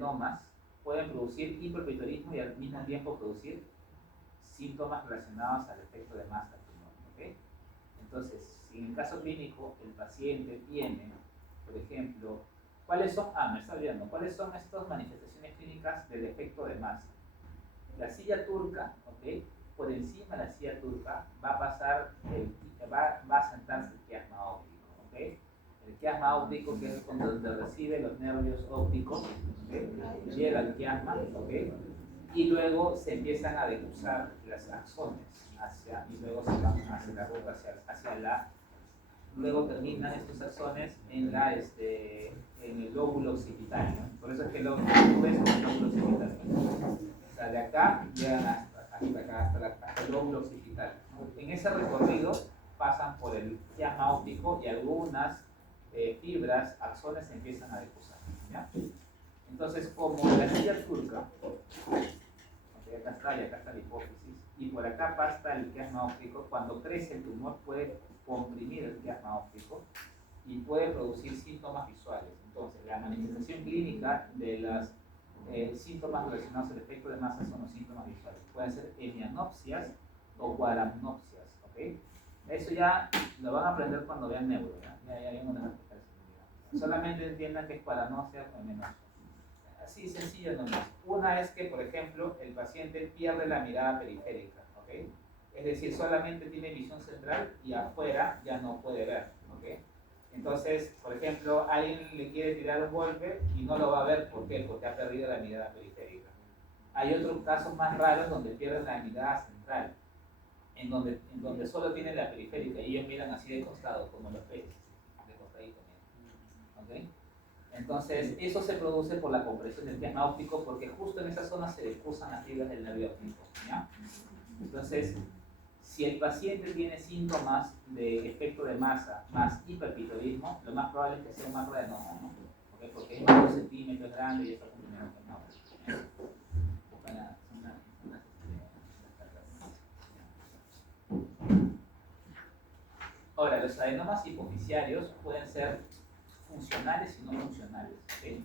adenomas pueden producir hiperpituitarismo y al mismo tiempo producir síntomas relacionados al efecto de masa del tumor. ¿Okay? Entonces, si en el caso clínico el paciente tiene, por ejemplo, ¿cuáles son? Me está olvidando. ¿Cuáles son estas manifestaciones clínicas del efecto de masa? La silla turca, ¿ok? Por encima de la silla turca va a pasar, va a sentarse el quiasma óptico, ¿ok? El quiasma óptico, que es donde recibe los nervios ópticos, ¿okay? Llega el quiasma, ¿ok? Y luego se empiezan a decusar las axones y luego se van hacia la boca, hacia la. Luego terminan estos axones en el lóbulo occipital, ¿no? Por eso es que tú ves el lóbulo occipital, ¿no? O sea, de acá llegan hasta el lóbulo occipital. En ese recorrido pasan por el quiasma óptico y algunas fibras, axones se empiezan a decusar, ¿ya? Entonces, como la silla turca, acá está y acá está la hipófisis, y por acá pasa el quiasma óptico, cuando crece el tumor puede comprimir el quiasma óptico y puede producir síntomas visuales. Entonces, la manifestación clínica de los síntomas relacionados al efecto de masa son los síntomas visuales. Pueden ser hemianopsias o cuadramnopsias, ¿ok? Eso ya lo van a aprender cuando vean neuro, ¿ya? Ya no les voy a explicar eso. Solamente entiendan que es cuadramnopsia o hemianopsia. Así sencillo nomás. Una es que, por ejemplo, el paciente pierde la mirada periférica, ¿ok? Es decir, solamente tiene visión central y afuera ya no puede ver, ¿ok? Entonces, por ejemplo, alguien le quiere tirar un golpe y no lo va a ver, ¿por qué? Porque ha perdido la mirada periférica. Hay otros casos más raros donde pierden la mirada central, en donde solo tienen la periférica y ellos miran así de costado, como los peces, de costadito, ¿ok? Entonces, eso se produce por la compresión del quiasma óptico, porque justo en esa zona se decusan las fibras del nervio óptico, ¿ya? Entonces, si el paciente tiene síntomas de efecto de masa más hiperpituitarismo, lo más probable es que sea un macroadenoma, ¿no? ¿Okay? Porque es más de 2 centímetros grande y está funcionando con nada. Ahora, los adenomas hipoficiarios pueden ser funcionales y no funcionales, ¿okay?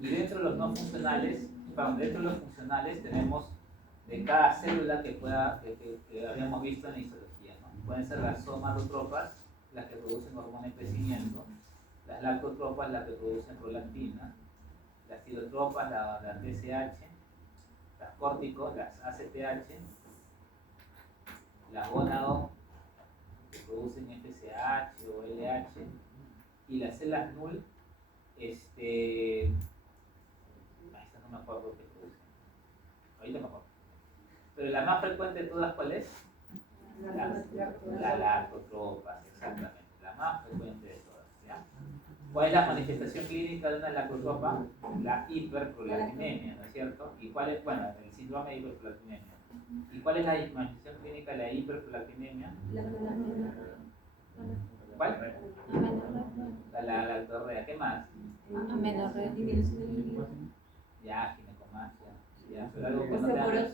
Y dentro de los no funcionales, dentro de los funcionales tenemos de cada célula que habíamos visto en la histología, ¿no? Pueden ser las somatotropas, las que producen hormona de crecimiento, las lactotropas, las que producen prolactina, las tirotropas, la TSH, las córticos, las ACTH, las gónados, que producen FSH o LH, y las células null, no me acuerdo qué producen. Ahorita me acuerdo. Pero la más frecuente de todas, ¿cuál es? La lactotropas, exactamente. La más frecuente de todas, ¿ya? ¿Cuál es la manifestación clínica de una lactotropa? La hiperprolactinemia, ¿no es cierto? ¿Y cuál es? Bueno, el síndrome de hiperprolactinemia. ¿Y cuál es la manifestación clínica de la hiperprolactinemia? ¿Cuál? La lactorrea. ¿Qué más? Amenorrea. Ya, ginecomastia. Ya, pero algo que no te da.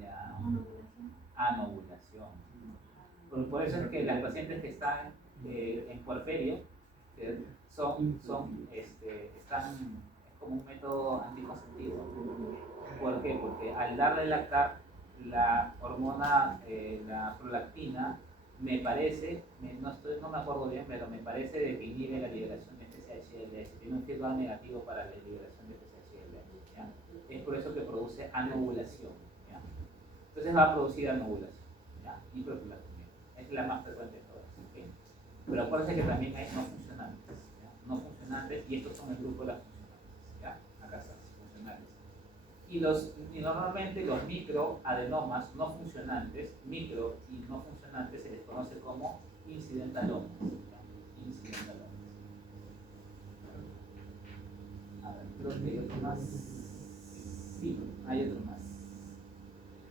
Ya. Anovulación. Por eso es que las pacientes que están en puerperio están como un método anticonceptivo. ¿Por qué? Porque al darle lactar, la hormona, la prolactina, me parece, no me acuerdo bien, pero me parece de que inhibe la liberación de FSH y LH. Tiene un feedback negativo para la liberación de FSH y LH. ¿Ya? Es por eso que produce anovulación. ¿Ya? Entonces va a producir anovulación, ¿ya? Hiperprolactinemia. Es la más frecuente de todas, ¿okay? Pero acuérdense que también hay no funcionantes, ¿ya? No funcionantes, y estos son el grupo de las funcionantes, ¿ya? Acá están las funcionales. Y normalmente los microadenomas no funcionantes, micro y no funcionantes, se les conoce como incidentalomas, ¿ya? Incidentalomas. A ver, creo que hay otro más. Sí, hay otro más.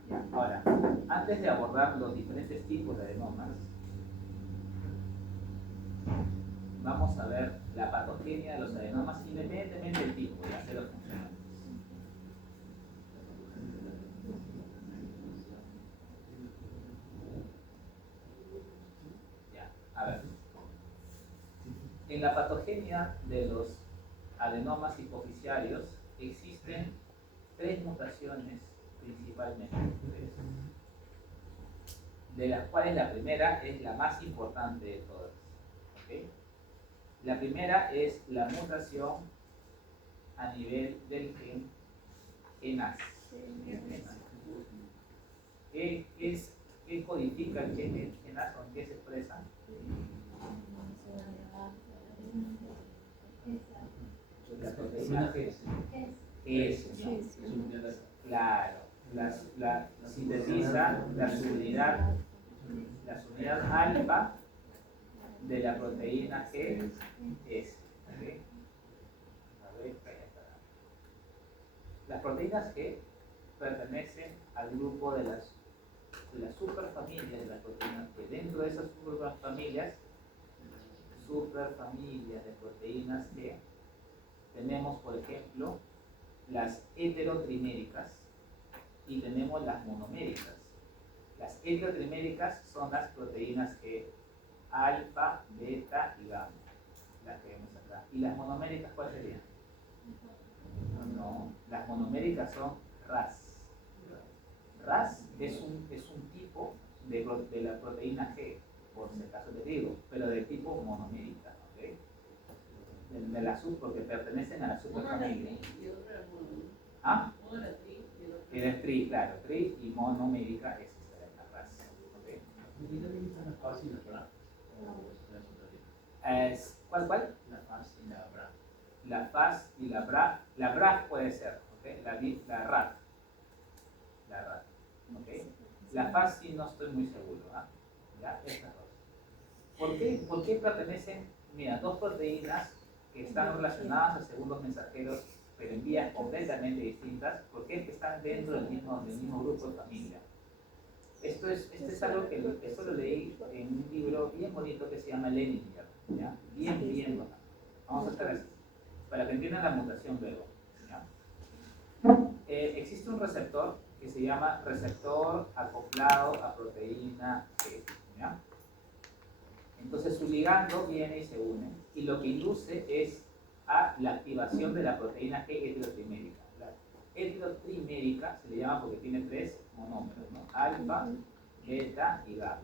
Ya, ahora, antes de abordar los diferentes tipos de adenomas, vamos a ver la patogenia de los adenomas independientemente del tipo, ya, de los funcionantes. Ya, a ver. En la patogenia de los adenomas hipoficiarios existen 3 mutaciones principalmente, de las cuales la primera es la más importante de todas. ¿Okay? La primera es la mutación a nivel del gen ENAS. ¿Qué codifica el gen ENAS o en qué se expresa? La proteína S. Claro, sintetiza la subunidad alfa de la proteína G S. ¿Okay? A ver, las proteínas G pertenecen al grupo de las superfamilias de las proteínas G. Dentro de esas superfamilias de proteínas G tenemos, por ejemplo, las heterotriméricas y tenemos las monoméricas. Las heterotriméricas son las proteínas G, alfa, beta y gamma, las que vemos acá. ¿Y las monoméricas cuáles serían? No, las monoméricas son RAS. RAS es un tipo de la proteína G, por si acaso te digo, pero de tipo monomérica, ¿ok? De la porque pertenecen a la superfamilia. ¿Ah? Es tri, claro, tri y monomérica es la RAS. ¿Okay? ¿Cuál? La FAS y la BRAF. La FAS y la BRAF. La BRAF puede ser, ¿okay? La RAF. La RAF. ¿Okay? La FAS sí no estoy muy seguro. ¿Ya? Estas dos. ¿Por qué pertenecen? Mira, dos proteínas que están relacionadas a segundos mensajeros, pero en vías completamente distintas. ¿Por qué? Que están dentro del mismo grupo de familia. Esto es algo que esto lo leí en un libro bien bonito que se llama Leninger. ¿Ya? Bien bonito. Vamos a hacer así, para que entiendan la mutación luego. ¿Ya? Existe un receptor que se llama receptor acoplado a proteína G. ¿Ya? Entonces su ligando viene y se une, y lo que induce es a la activación de la proteína G heterotrimérica. La heterotrimérica se le llama porque tiene 3 monómeros, ¿no? Alfa, beta y gamma.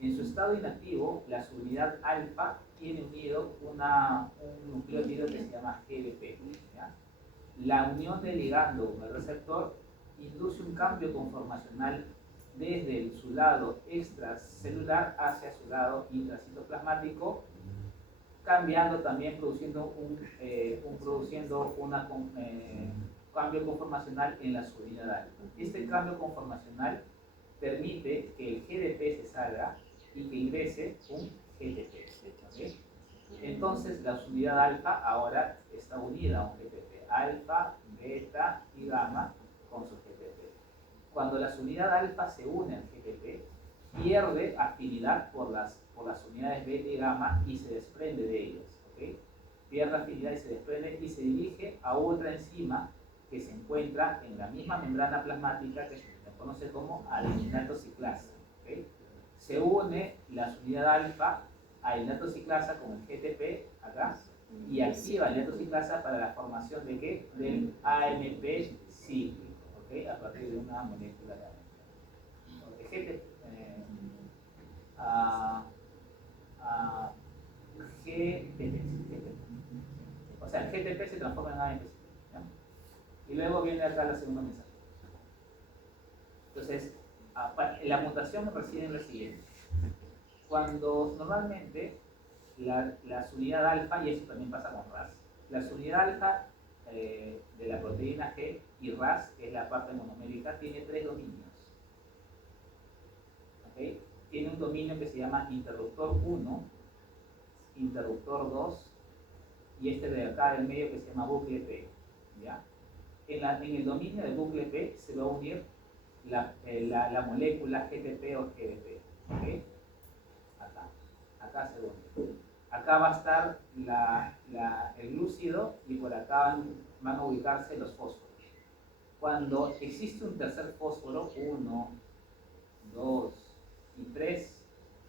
En su estado inactivo, la subunidad alfa tiene unido un nucleótido que se llama GDP. ¿Ya? La unión del ligando con el receptor induce un cambio conformacional desde su lado extracelular hacia su lado intracitoplasmático, cambiando también, produciendo un cambio conformacional en la subunidad alfa. Este cambio conformacional permite que el GDP se salga y que ingrese un GTP. ¿Okay? Entonces la subunidad alfa ahora está unida a un GTP, alfa, beta y gamma con su GTP. Cuando la subunidad alfa se une al GTP, pierde afinidad por las unidades beta y gamma y se desprende de ellos. ¿Okay? Pierde afinidad y se desprende y se dirige a otra enzima que se encuentra en la misma membrana plasmática que se conoce como adeninato ciclasa. ¿Okay? Se une la subunidad alfa a adeninato ciclasa con el GTP acá y activa el adeninato ciclasa para la formación de ¿qué? Del AMP cíclico, ¿okay? A partir de una molécula de AMP. GTP, o sea, el GTP se transforma en AMP, ¿ya? Y luego viene acá la segunda mensaje. Entonces, la mutación reside en lo siguiente. Cuando normalmente la subunidad alfa, y eso también pasa con RAS, la subunidad alfa de la proteína G y RAS, que es la parte monomérica, tiene 3 dominios. ¿Okay? Tiene un dominio que se llama interruptor 1, interruptor 2 y este de acá del medio que se llama bucle P. ¿Ya? En el dominio del bucle P se va a unir la molécula GTP o GDP. ¿Okay? Acá se une. Acá va a estar el glúcido y por acá van a ubicarse los fósforos. Cuando existe un tercer fósforo, 1, 2 y 3,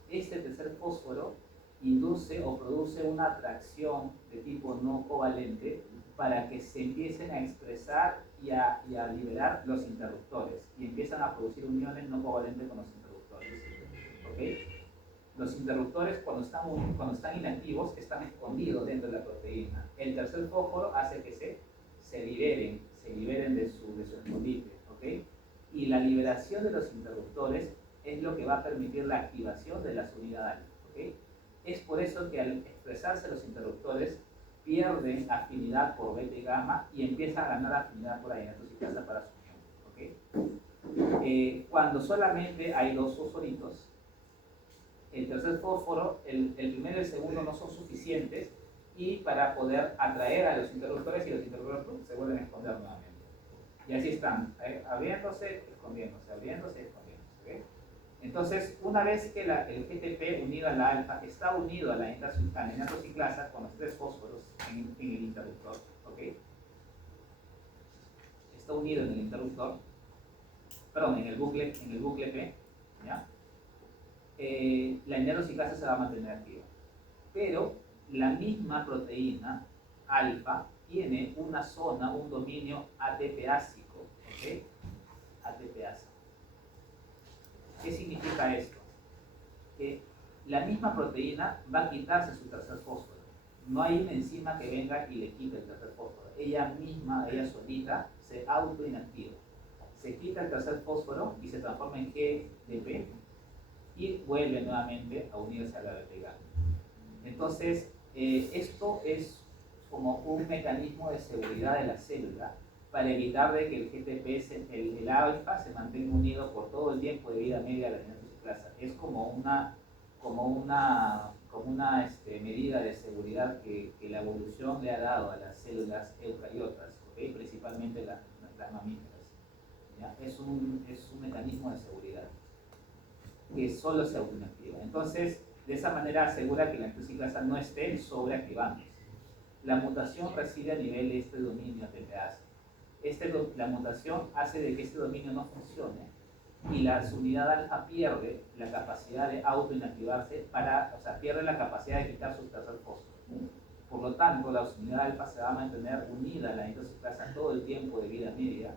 este tercer fósforo induce o produce una atracción de tipo no covalente para que se empiecen a expresar y a liberar los interruptores y empiezan a producir uniones no covalentes con los interruptores. ¿Okay? Los interruptores cuando están inactivos están escondidos dentro de la proteína. El tercer fósforo hace que se liberen de su escondite. ¿Okay? Y la liberación de los interruptores es lo que va a permitir la activación de la subunidad alfa. ¿Okay? Es por eso que al expresarse los interruptores pierden afinidad por beta y gamma y empiezan a ganar afinidad por adenatoxicasa para su unión. ¿Okay? Cuando solamente hay dos fosforitos, el tercer fósforo, el primero y el segundo no son suficientes y para poder atraer a los interruptores y los interruptores se vuelven a esconder nuevamente. Y así están, abriéndose, escondiéndose, abriéndose, escondiéndose. ¿Okay? Entonces, una vez que el GTP unido a la alfa está unido a la nitrociclasa con los tres fósforos en el interruptor, ¿okay? Está unido en el interruptor, perdón, en el bucle P, ¿ya? La nitrociclasa se va a mantener activa. Pero la misma proteína alfa tiene una zona, un dominio ATPásico, ¿okay? ATPásico. ¿Qué significa esto? Que la misma proteína va a quitarse su tercer fósforo. No hay una enzima que venga y le quite el tercer fósforo. Ella misma, ella solita, se autoinactiva. Se quita el tercer fósforo y se transforma en GDP y vuelve nuevamente a unirse a la beta. Entonces, esto es como un mecanismo de seguridad de la célula para evitar de que el GTP, el alfa, se mantenga unido por todo el tiempo de vida media de la nitrociclasa. Es como una medida de seguridad que la evolución le ha dado a las células eucariotas, ¿okay? Principalmente las mamíferas. ¿Ya? Es un mecanismo de seguridad que solo se autoinactiva. Entonces, de esa manera asegura que la nitrociclasa no esté sobreactivándose. La mutación reside a nivel de este dominio ATPase. La mutación hace de que este dominio no funcione y la subunidad alfa pierde la capacidad de autoinactivarse, pierde la capacidad de quitar su tercer fósforo. Por lo tanto, la subunidad alfa se va a mantener unida a la nitrociclasa todo el tiempo de vida media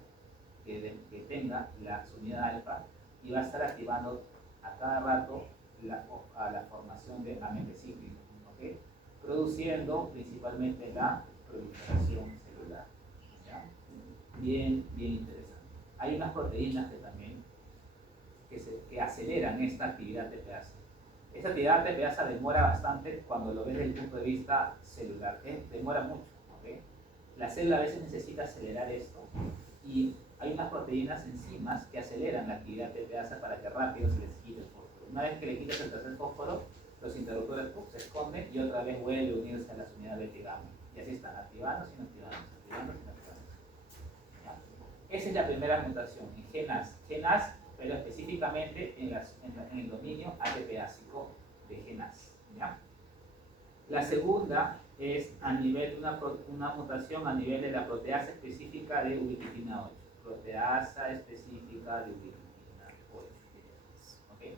que tenga la subunidad alfa y va a estar activando a cada rato a la formación de AMP cíclico, ¿okay? Produciendo principalmente la proliferación celular. ¿Ya? Bien interesante. Hay unas proteínas que también que aceleran esta actividad TPase. Esta actividad TPase demora bastante cuando lo ves desde el punto de vista celular, demora mucho. ¿Okay? La célula a veces necesita acelerar esto y hay unas proteínas enzimas que aceleran la actividad TPase para que rápido se les quite el fósforo. Una vez que le quitas el tercer fósforo, los interruptores se esconden y otra vez vuelve a unirse a las unidades beta y gamma. Y así están, activándose y activándose, activándose y activándose. ¿Ya? Esa es la primera mutación, en GNAS, pero específicamente en el dominio ATPásico de GNAS. ¿Ya? La segunda es a nivel de una mutación a nivel de la proteasa específica de ubiquitina 8. Proteasa específica de ubiquitina 8. ¿Okay?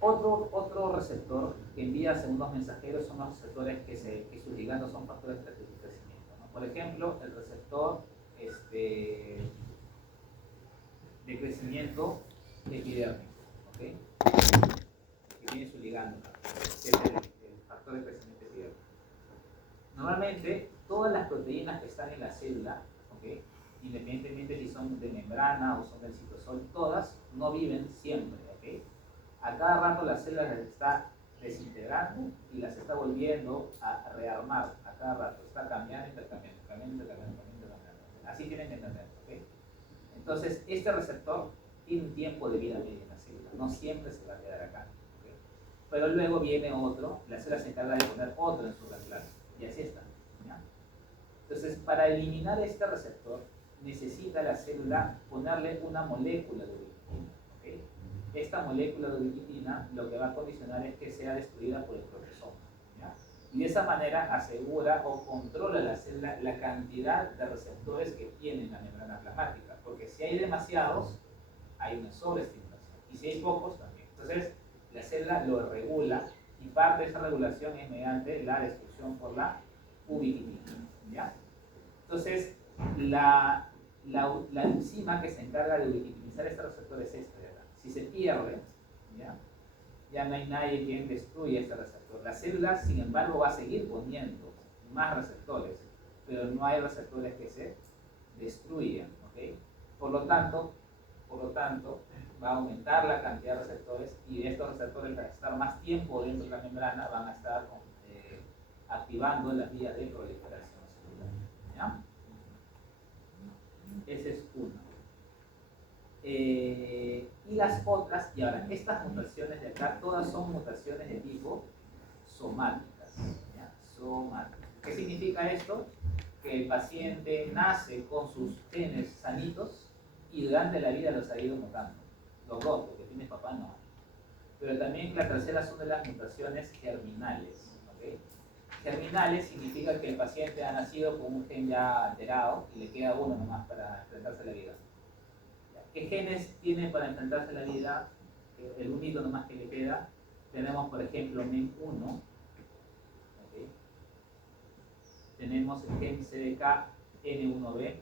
Otro receptor que envía segundos mensajeros son los receptores que sus ligandos son factores de crecimiento, ¿no? Por ejemplo, el receptor de crecimiento epidérmico, ¿okay? Que tiene su ligando, que es el factor de crecimiento epidérmico. Normalmente, todas las proteínas que están en la célula, ¿okay? Independientemente si son de membrana o son del citosol, todas no viven siempre. ¿Okay? A cada rato la célula las está desintegrando y las está volviendo a rearmar a cada rato. Está cambiando, intercambiando. Así tienen que entender. ¿Okay? Entonces, este receptor tiene un tiempo de vida media en la célula. No siempre se va a quedar acá. ¿Okay? Pero luego viene otro, la célula se encarga de poner otro en su reemplazo. Y así está. ¿Ya? Entonces, para eliminar este receptor, necesita la célula ponerle una molécula de ubiquitina. ¿Okay? esta molécula de ubiquitina lo que va a condicionar es que sea destruida por el proteasoma, ¿ya? Y de esa manera asegura o controla la célula la cantidad de receptores que tiene la membrana plasmática, porque si hay demasiados, hay una sobreestimulación, y si hay pocos, también. Entonces, la célula lo regula, y parte de esa regulación es mediante la destrucción por la ubiquitina, ¿ya? Entonces, la enzima que se encarga de ubiquitinizar este receptor es esta de acá. Si se pierde, ya no hay nadie quien destruya este receptor. La célula, sin embargo, va a seguir poniendo más receptores, pero no hay receptores que se destruyan, ¿ok? Por lo tanto, va a aumentar la cantidad de receptores, y estos receptores, al estar más tiempo dentro de la membrana, van a estar activando las vías de proliferación celular, ¿ya? Ese es uno. Y las otras, y ahora, estas mutaciones de acá, todas son mutaciones de tipo somáticas, ¿ya? Somáticas. ¿Qué significa esto? Que el paciente nace con sus genes sanitos y durante la vida los ha ido mutando. Los dos, porque tiene papá, no. Pero también la tercera son de las mutaciones germinales, ¿ok? Germinales significa que el paciente ha nacido con un gen ya alterado y le queda uno nomás para enfrentarse a la vida. ¿Qué genes tiene para enfrentarse a la vida? El único nomás que le queda, tenemos por ejemplo MEN1, ¿okay? Tenemos el gen CDK-N1B,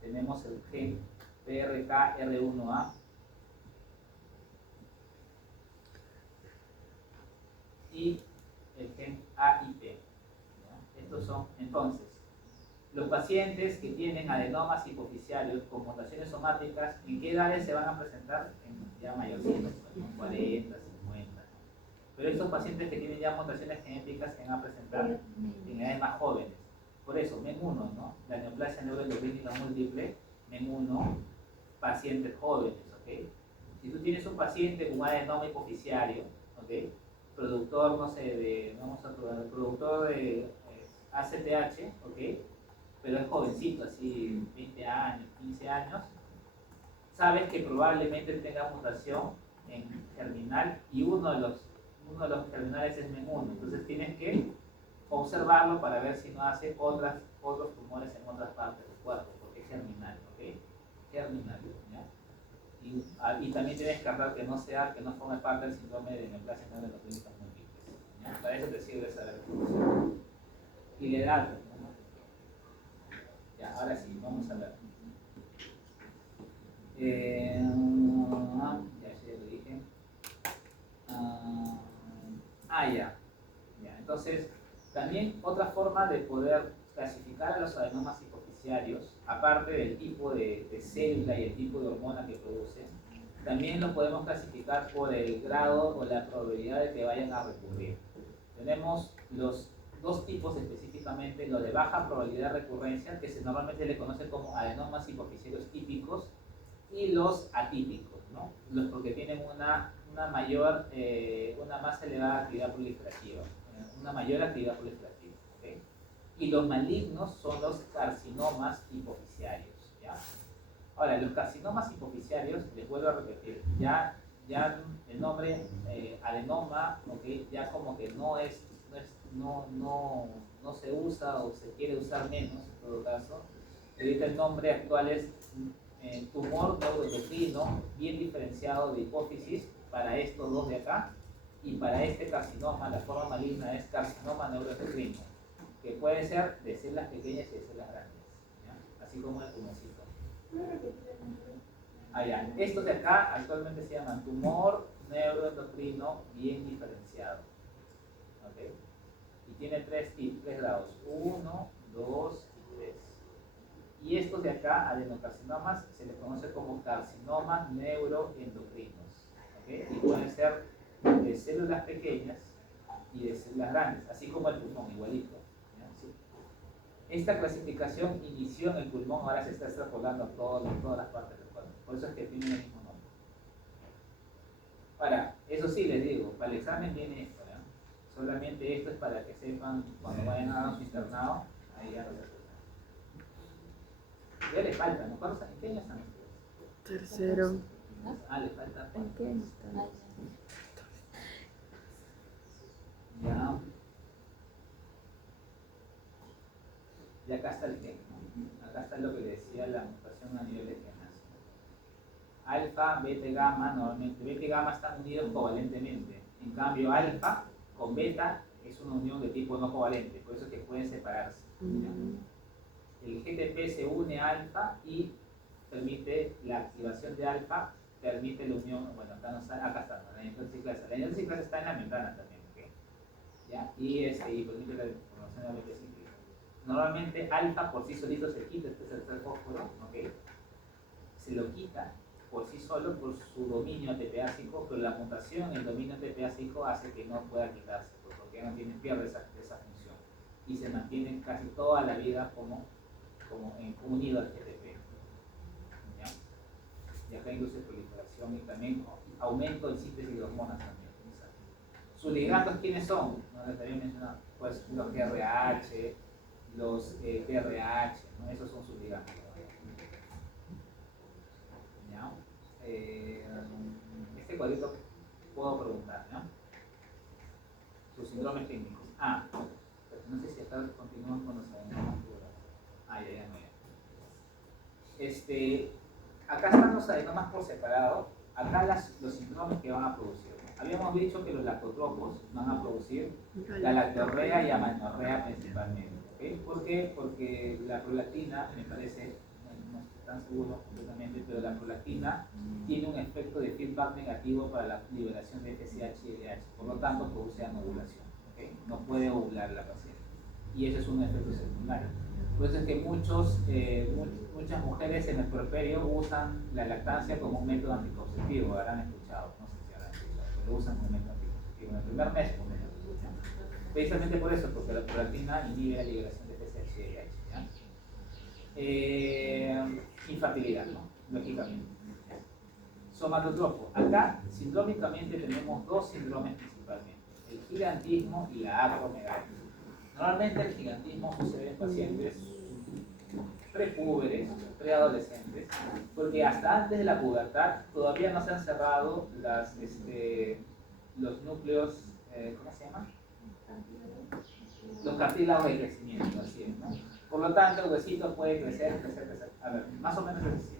tenemos el gen PRKR1A, y el gen AIP. ¿Ya? Estos son, entonces, los pacientes que tienen adenomas hipoficiarios con mutaciones somáticas, ¿en qué edades se van a presentar? En ya mayorcitos, ¿no? 40, 50. Pero estos pacientes que tienen ya mutaciones genéticas se van a presentar en edades más jóvenes. Por eso, MEN1, ¿no? La neoplasia neuroendocrina múltiple, MEN1, pacientes jóvenes, ¿ok? Si tú tienes un paciente con un adenoma hipoficiario, ¿ok? Productor, no sé, vamos a probar, productor de ACTH, ¿ok? Pero es jovencito, así 20 años, 15 años, sabes que probablemente tenga mutación en germinal, y uno de los germinales es MEN1, entonces tienes que observarlo para ver si no hace otros tumores en otras partes del cuerpo, porque es germinal, ¿ok? Germinal, ¿ya? Y también tienes que hablar que no forme parte del síndrome de neoplasia neuroendocrina múltiples, ¿ya? Para eso te sirve saber la y la edad, ¿no? Ya, ahora sí, vamos a ver. Ya lo dije. Ya. Entonces, también otra forma de poder clasificar a los adenomas hipoficiarios, aparte del tipo de célula y el tipo de hormona que producen, también lo podemos clasificar por el grado o la probabilidad de que vayan a recurrir. Tenemos los dos tipos específicamente, los de baja probabilidad de recurrencia, que normalmente se le conoce como adenomas hipoficiarios típicos, y los atípicos, ¿no? Los porque tienen una más elevada actividad proliferativa, una mayor actividad proliferativa, ¿okay? Y los malignos son los carcinomas hipoficiarios, ¿ya? Ahora, los carcinomas hipoficiarios, les vuelvo a repetir, ya el nombre adenoma, ¿okay? Ya como que no se usa, o se quiere usar menos en todo caso. Ahorita el nombre actual es tumor neuroendocrino bien diferenciado de hipófisis para estos dos de acá, y para este carcinoma la forma maligna es carcinoma neuroendocrino, que puede ser de células pequeñas y de células grandes, ¿ya? Así como el tumorcito. Ya. Estos de acá actualmente se llaman tumor neuroendocrino bien diferenciado, ¿okay? Y tiene tres grados, 1, 2 y 3. Y estos de acá, adenocarcinomas, se les conoce como carcinomas neuroendocrinos, ¿okay? Y pueden ser de células pequeñas y de células grandes, así como el pulmón, igualito, ¿ya? Sí. Esta clasificación inició en el pulmón, ahora se está extrapolando a todas las partes del cuerpo, por eso es que tiene el mismo nombre. Ahora, eso sí les digo, para el examen viene esto, ¿ya? Solamente esto es para que sepan cuando vayan a su internado, ahí ya lo sé. Ya le falta, ¿no? ¿Cuántos años? ¿Qué años están ustedes? Tercero. Le falta. ¿En qué está? Ya. Y acá está el gen, ¿no? Acá está lo que le decía la mutación a nivel de genes. Alfa, beta y gamma, normalmente beta y gamma están unidos covalentemente. En cambio, alfa con beta es una unión de tipo no covalente, por eso es que pueden separarse. ¿Ya? El GTP se une a alfa y permite la activación de alfa, permite la unión, bueno, acá no está, acá está, la endonciclasa. La endonciclasa está en la membrana también, ¿ok? ¿Ya? Y permite la formación de la beta cíclica. Normalmente alfa por sí solito se quita, este es el tercer fósforo, ¿ok? Se lo quita por sí solo por su dominio ATPásico, pero la mutación en el dominio ATPásico hace que no pueda quitarse, porque no tiene, pierde esa función y se mantiene casi toda la vida como unido al GTP. ¿Ya? Y acá induce proliferación y también aumento en síntesis de hormonas también. ¿Sus ligandos quiénes son? No les había mencionado. Pues los GRH, los PRH, ¿no? Esos son sus ligandos. ¿Ya? Este cuadrito puedo preguntar, ¿no? Sus síndromes técnicos. Pero no sé si acá continúan con los adenomas. Ya no. Acá están los adenomas por separado. Acá los síndromes que van a producir. Habíamos dicho que los lactotropos van a producir la lactorrea y amenorrea principalmente. ¿Okay? ¿Por qué? Porque la prolactina, me parece, no estoy tan seguro completamente, pero la prolactina tiene un efecto de feedback negativo para la liberación de FSH y LH, por lo tanto produce anovulación. ¿Okay? No puede ovular la paciente. Y ese es un efecto secundario. Por eso es que muchas mujeres en el puerperio usan la lactancia como un método anticonceptivo, habrán escuchado, no sé si habrán escuchado, pero lo usan como método anticonceptivo en el primer mes, por ejemplo. Precisamente por eso, porque la prolactina inhibe la liberación de FSH y LH. Infertilidad, ¿no? Lógicamente. Somatotropo. Acá, sindrómicamente, tenemos dos síndromes principalmente: el gigantismo y la acromegalia. Normalmente el gigantismo sucede en pacientes prepúberes, preadolescentes, porque hasta antes de la pubertad todavía no se han cerrado los núcleos, ¿cómo se llama? Los cartílagos de crecimiento, así es, ¿no? Por lo tanto, el huesito puede crecer. A ver, más o menos es así.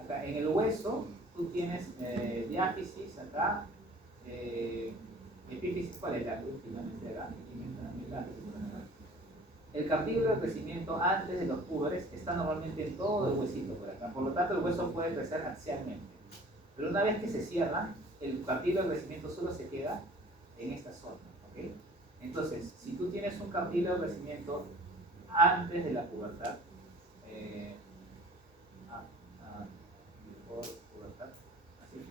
Acá en el hueso tú tienes diáfisis, acá, epífisis, ¿cuál es la última? El cartílago de crecimiento antes de los púberes está normalmente en todo el huesito por acá, por lo tanto el hueso puede crecer axialmente. Pero una vez que se cierra, el cartílago de crecimiento solo se queda en esta zona. ¿Okay? Entonces, si tú tienes un cartílago de crecimiento antes de la pubertad, así,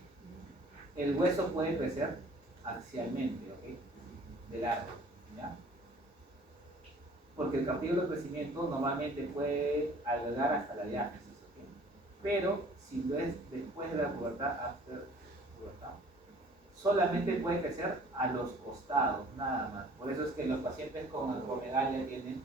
el hueso puede crecer axialmente, ¿okay? De largo, ¿ya? Porque el cartílago de crecimiento normalmente puede albergar hasta la diáfisis, ¿okay? Pero si lo es después de la pubertad, after pubertad, solamente puede crecer a los costados, nada más. Por eso es que los pacientes con acromegalia tienen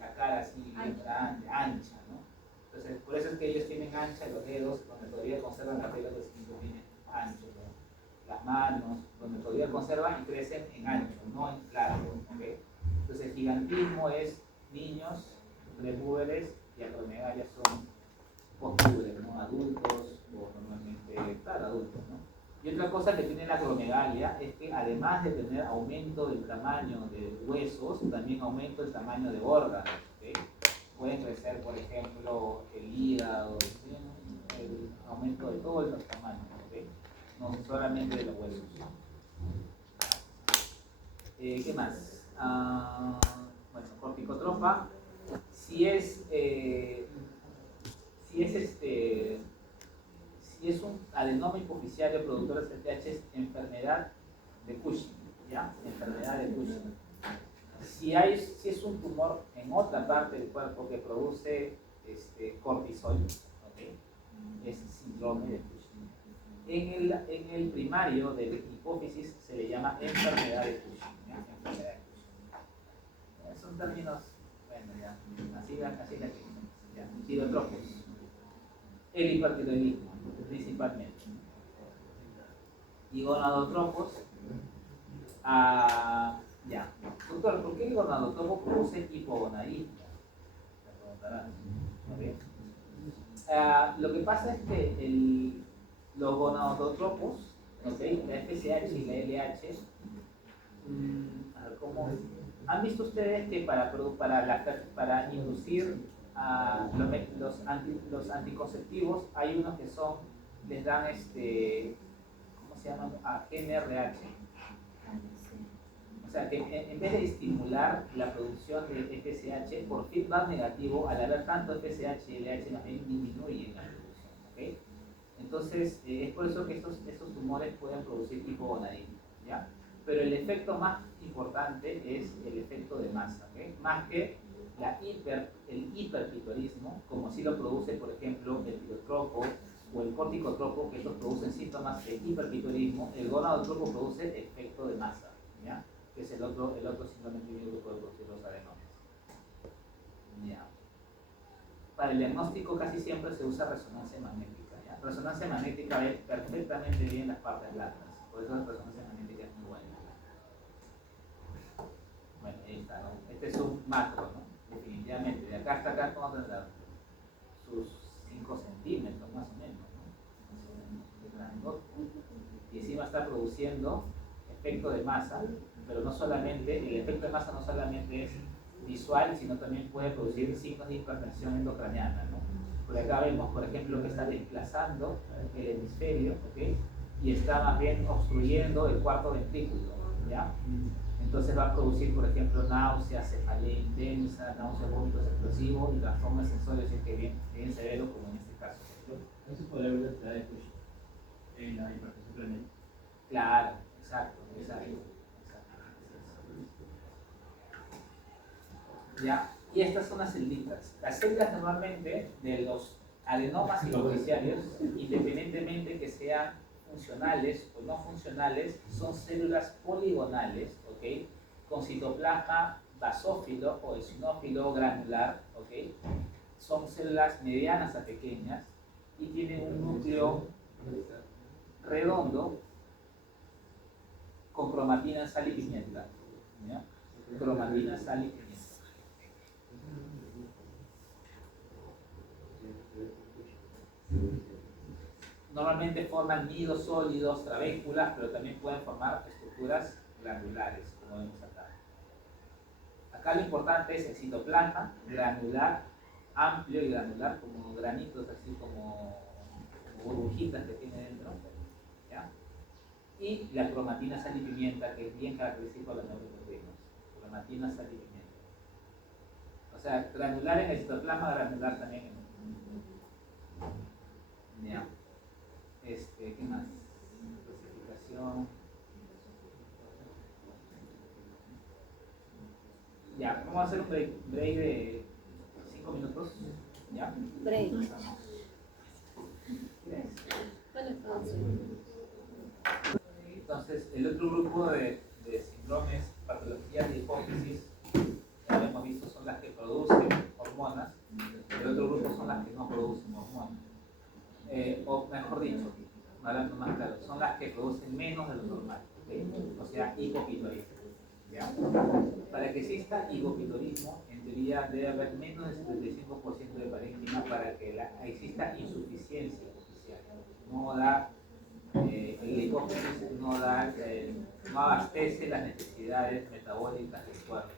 la cara así ancha, ¿no? Entonces, por eso es que ellos tienen ancha los dedos, donde todavía conservan la piel de los tienen ancho, ¿no? Las manos, donde todavía conservan y crecen en ancho, no en largo, ¿okay? Entonces, el gigantismo es niños, prepúberes, y acromegalia son postpúberes, ¿no? Adultos o normalmente, claro, adultos, ¿no? Y otra cosa que tiene la acromegalia es que además de tener aumento del tamaño de huesos, también aumento el tamaño de órganos, ¿okay? Pueden crecer, por ejemplo, el hígado, ¿sí? El aumento de todos los tamaños, ¿okay? No solamente de los huesos. ¿Qué más? Bueno, corticotropa, si es un adenoma hipoficiario productor de CTH, es enfermedad de Cushing, ¿ya? Enfermedad de Cushing. Si es un tumor en otra parte del cuerpo que produce cortisol, ¿okay? Es síndrome de Cushing. En el primario de la hipófisis se le llama enfermedad de Cushing, ¿ya? Enfermedad de Cushing. Son términos, bueno, ya, así la que Ya, psicotrópicos. El hipertiroidismo, principalmente. Y gonadotropos. Ya. Doctor, ¿por qué el gonadotropo produce hipogonadismo? Me preguntarán. Lo que pasa es que los gonadotropos, ¿okay? La FSH y la LH, a ver, ¿cómo? ¿Han visto ustedes que para inducir los anticonceptivos hay unos que les dan ¿cómo se llaman? GnRH? O sea, que en vez de estimular la producción de FSH, por feedback negativo, al haber tanto FSH y LH, más bien disminuyen la producción. ¿Okay? Entonces, es por eso que estos tumores pueden producir hipogonadismo. ¿Ya? Pero el efecto más importante es el efecto de masa. ¿Okay? Más que el hiperpituitarismo, como si lo produce, por ejemplo, el pitotropo o el corticotropo, que estos producen síntomas de hiperpituitarismo, el gonadotropo produce efecto de masa. ¿Ya? Que es el otro síndrome clínico que puede producir los adenomas. Ya. Para el diagnóstico casi siempre se usa resonancia magnética. ¿Ya? Resonancia magnética ve perfectamente bien las partes blandas, por eso la resonancia magnética es muy buena. Bueno, ahí está, ¿no? Este es un macro, ¿no? Definitivamente. De acá hasta acá, ¿cómo tendrá? Sus 5 centímetros más o menos, ¿no? Y encima está produciendo efecto de masa, pero no solamente, el efecto de masa no solamente es visual, sino también puede producir signos de hipertensión endocraniana, ¿no? Por acá vemos, por ejemplo, que está desplazando el hemisferio, ¿okay? Y está más bien obstruyendo el cuarto ventrículo, ¿ya? Entonces va a producir, por ejemplo, náuseas, cefalea intensa, náuseas, vómitos explosivos y trastornos sensorios, si es que bien severo, como en este caso. Eso podría haber la de Cushing en la hipertensión craneal. Claro, exacto. ¿Ya? Y estas son las células. Las células normalmente de los adenomas hipoficiarios, independientemente que sean funcionales o no funcionales, son células poligonales, ¿ok? Con citoplasma basófilo o eosinófilo granular, ¿ok? Son células medianas a pequeñas y tienen un núcleo redondo con cromatina, sal y pimienta. ¿Ya? Cromatina, sal y pimienta. Normalmente forman nidos sólidos, trabéculas, pero también pueden formar estructuras glandulares, como vemos acá. Acá lo importante es el citoplasma granular, amplio y granular, como granitos, así como burbujitas que tiene dentro. ¿Ya? Y la cromatina, sal y pimienta, que es bien característico de los neuroproteínas. Cromatina, sal y pimienta. O sea, granular en el citoplasma, granular también en el. Ya. ¿Qué más? Clasificación. Ya, vamos a hacer un break de 5 minutos. ¿Ya? Break. ¿Quieres? Entonces, el otro grupo de síndromes, patologías de hipófisis, ya hemos visto, son las que producen hormonas. El otro grupo son las que no producen hormonas. O mejor dicho, hablando más claro, son las que producen menos de lo normal, ¿okay? O sea, hipopituitarismo. ¿Ya? Para que exista hipopituitarismo, en teoría debe haber menos del 75% de parénquima para que exista insuficiencia hipofisial. No da, la hipófisis no abastece las necesidades metabólicas del cuerpo,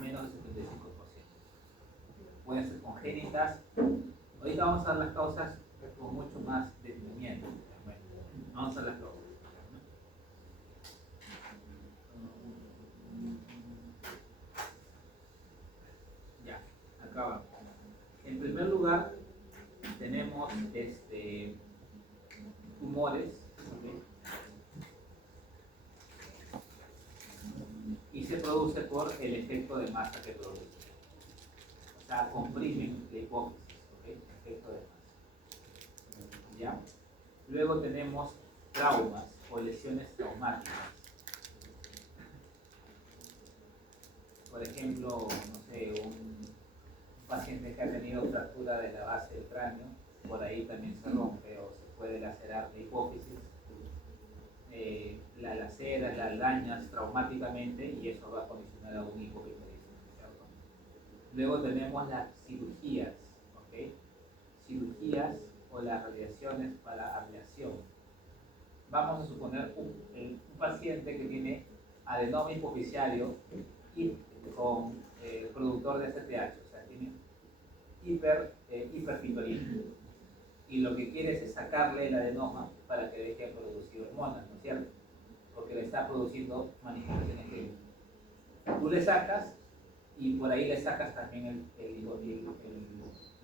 menos del 75%. Pueden ser congénitas. Ahorita vamos a ver las causas con mucho más detenimiento. Bueno, vamos a las causas. Ya, acá vamos. En primer lugar, tenemos tumores, ¿okay? Y se produce por el efecto de masa que produce. O sea, comprimen la hipófisis, ¿okay? Efecto de masa. ¿Ya? Luego tenemos traumas o lesiones traumáticas. Por ejemplo, no sé, un paciente que ha tenido fractura de la base del cráneo, por ahí también se rompe o se puede lacerar la hipófisis. La laceras, la dañas traumáticamente y eso va a condicionar a un hipopituitarismo, ¿cierto? Luego tenemos las cirugías, ¿ok? Cirugías o las radiaciones para ablación. Vamos a suponer un paciente que tiene adenoma hipofisiario y con productor de STH, o sea, tiene hiperpituitarismo. Y lo que quieres es sacarle el adenoma para que deje de producir hormonas, ¿no es cierto? Porque le está produciendo manifestaciones clínicas. Tú le sacas y por ahí le sacas también la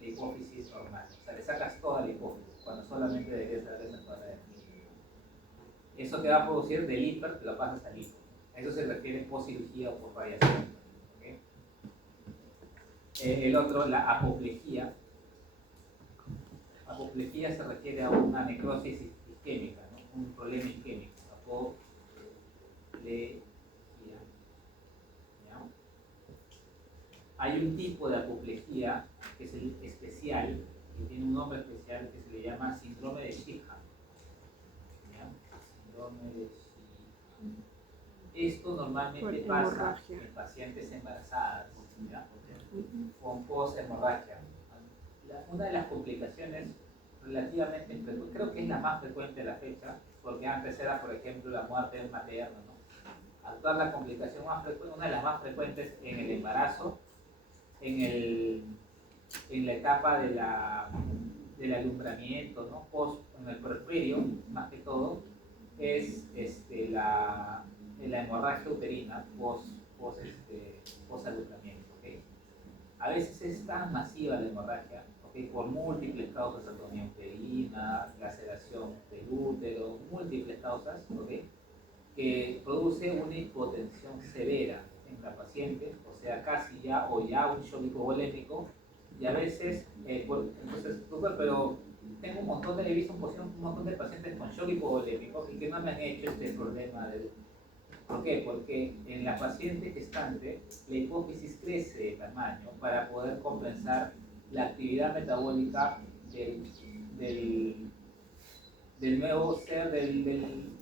hipófisis normal. O sea, le sacas toda la hipófisis, cuando solamente debería estar en toda la Eso te va a producir del hiper, te lo pasas al hipo. A eso se refiere post cirugía o por radiación. ¿Okay? El otro, la apoplejía. Apoplejía se refiere a una necrosis isquémica, ¿no? Un problema isquémico. Apoplejía. ¿Ya? Hay un tipo de apoplejía que es el especial, que tiene un nombre especial que se le llama síndrome de Sheehan. Síndrome de Sheehan. Esto normalmente pasa en pacientes embarazadas, ¿ya? Con post-hemorragia. Una de las complicaciones relativamente frecuentes, creo que es la más frecuente de la fecha, porque antes era, por ejemplo, la muerte materna, ¿no? Actual la complicación más frecuente, una de las más frecuentes en el embarazo, en la etapa del alumbramiento, ¿no? En el puerperio, más que todo, es la hemorragia uterina post alumbramiento. ¿Okay? A veces es tan masiva la hemorragia, ¿okay? Por múltiples causas, atonía uterina, laceración del útero, múltiples causas, ¿okay? Que produce una hipotensión severa en la paciente, o sea, casi ya o ya un shock hipovolémico, y a veces, entonces, pero tengo he visto un montón de pacientes con shock hipovolémico y que no me han hecho este problema de... ¿Por qué? Porque en la paciente gestante la hipófisis crece de tamaño para poder compensar la actividad metabólica del nuevo ser, del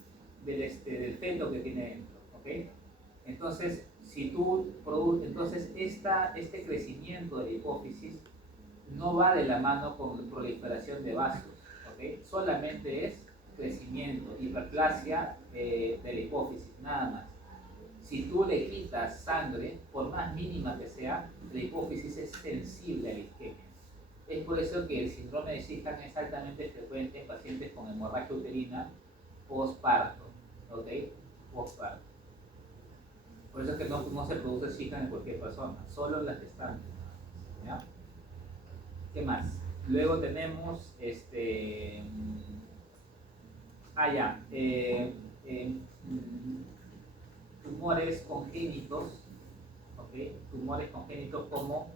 feto que tiene dentro. ¿Okay? Entonces, entonces este crecimiento de la hipófisis no va de la mano con proliferación de vasos, ¿okay? Solamente es crecimiento, hiperplasia de la hipófisis, nada más. Si tú le quitas sangre, por más mínima que sea, la hipófisis es sensible a la isquemia. Es por eso que el síndrome de Sheehan es altamente frecuente en pacientes con hemorragia uterina postparto, ¿ok? Postparto. Por eso es que no se produce Sheehan en cualquier persona, solo en las gestantes. ¿Ya? ¿Qué más? Luego tenemos tumores congénitos, ¿okay? Tumores congénitos como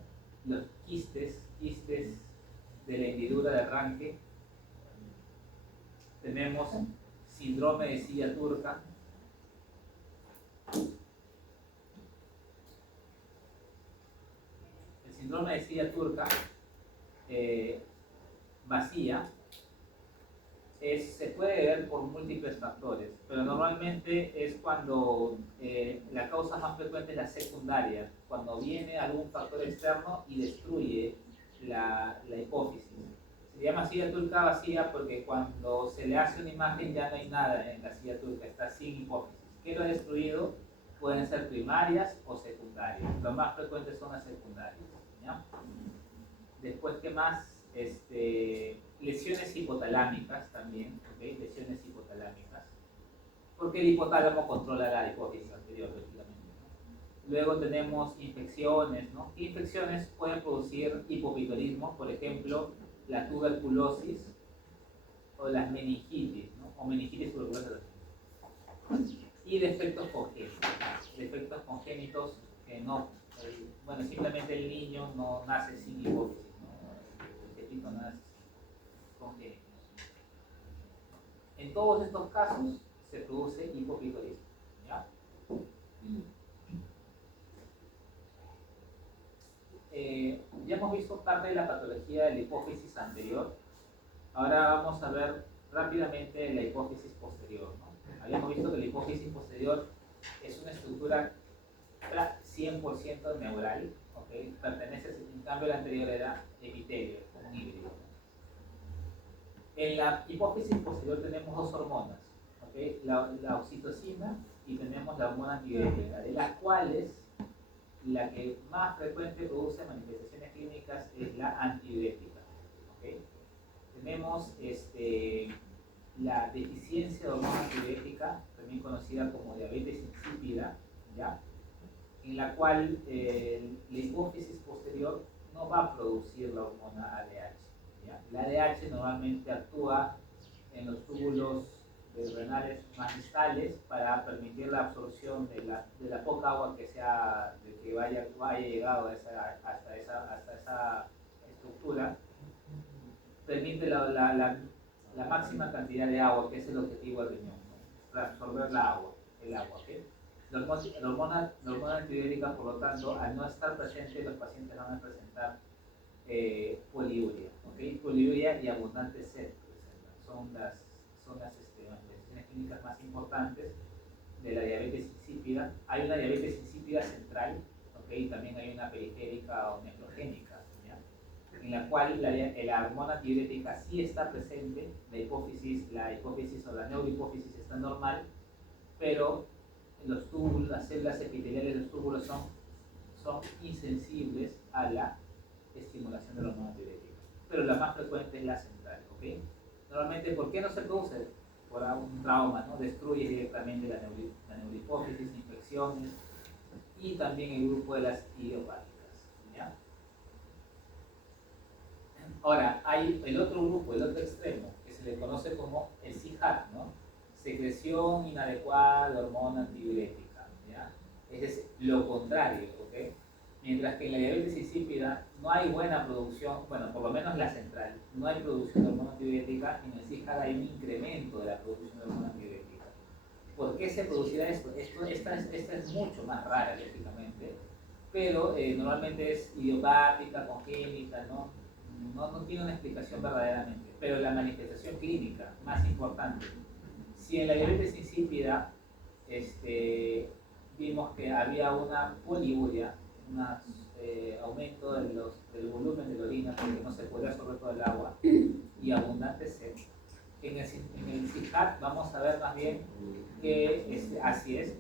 los quistes de la hendidura de arranque. Tenemos síndrome de silla turca. El síndrome de silla turca vacía se puede ver por múltiples factores, pero normalmente es cuando la causa más frecuente es la secundaria, cuando viene algún factor externo y destruye la hipófisis. Se llama silla turca vacía porque cuando se le hace una imagen ya no hay nada en la silla turca, está sin hipófisis. ¿Qué lo ha destruido? Pueden ser primarias o secundarias. Lo más frecuente son las secundarias. ¿Ya? Después, ¿qué más? Lesiones hipotalámicas también, ¿okay? Lesiones hipotalámicas, porque el hipotálamo controla la hipófisis anterior, lógicamente, ¿no? Luego tenemos infecciones, ¿no? ¿Qué infecciones pueden producir hipopituitarismo? Por ejemplo, la tuberculosis o las meningitis, ¿no? O meningitis tuberculosa. Y defectos congénitos que no, bueno, simplemente el niño no nace sin hipófisis, ¿no? El fetito nace congénito. En todos estos casos se produce hipopituitarismo, ¿ya? Ya hemos hemos visto parte de la patología de la hipófisis anterior. Ahora vamos a ver rápidamente la hipófisis posterior, ¿no? Habíamos visto que la hipófisis posterior es una estructura 100% neural, ¿okay? Pertenece, en cambio la anterior era epitelio, un híbrido. En la hipófisis posterior tenemos dos hormonas, ¿okay? La oxitocina y tenemos la hormona antidiurética, de las cuales la que más frecuente produce manifestaciones clínicas es la antidiurética, ¿okay? Tenemos la deficiencia de hormona antidiurética, también conocida como diabetes insípida, ¿ya? En la cual la hipófisis posterior no va a producir la hormona ADH, ¿ya? La ADH normalmente actúa en los túbulos renales más distales para permitir la absorción de la poca agua que haya llegado hasta esa estructura. Permite la máxima cantidad de agua, que es el objetivo del riñón, ¿no? Absorber el agua, ¿okay? La hormona antidiurética, por lo tanto, al no estar presente, los pacientes van a presentar poliuria, ¿okay? Poliuria y abundante sed son las manifestaciones clínicas más importantes de la diabetes insípida. Hay una diabetes insípida central, ¿okay? Y también hay una periférica o nefrogénica, ¿ya? En la cual la hormona antidiurética sí está presente, la hipófisis o la neurohipófisis está normal, pero los túbulos, las células epiteliales de los túbulos son insensibles a la estimulación de la hormona antidiurética. Pero la más frecuente es la central, ¿ok? Normalmente, ¿por qué no se produce? Por un trauma, ¿no? Destruye directamente la neurohipófisis, infecciones y también el grupo de las idiopáticas, ¿ya? Ahora, hay el otro grupo, el otro extremo, que se le conoce como el CIHAT, ¿no? Secreción inadecuada de hormona antidiurética, ¿ya? Es decir, lo contrario, ¿ok? Mientras que en la diabetes insípida no hay buena producción, bueno, por lo menos la central, no hay producción de hormona antidiurética, en el CIHAT hay un incremento de la producción de hormona antidiurética. ¿Por qué se producirá esto? Esta es mucho más rara, lógicamente, pero normalmente es idiopática, congénita, ¿no? No tiene una explicación verdaderamente, pero la manifestación clínica más importante. Si en la diabetes insípida vimos que había una poliuria, un aumento del volumen de la orina porque no se podía absorber todo el agua y abundante sed, en el CIHAT vamos a ver más bien que así es,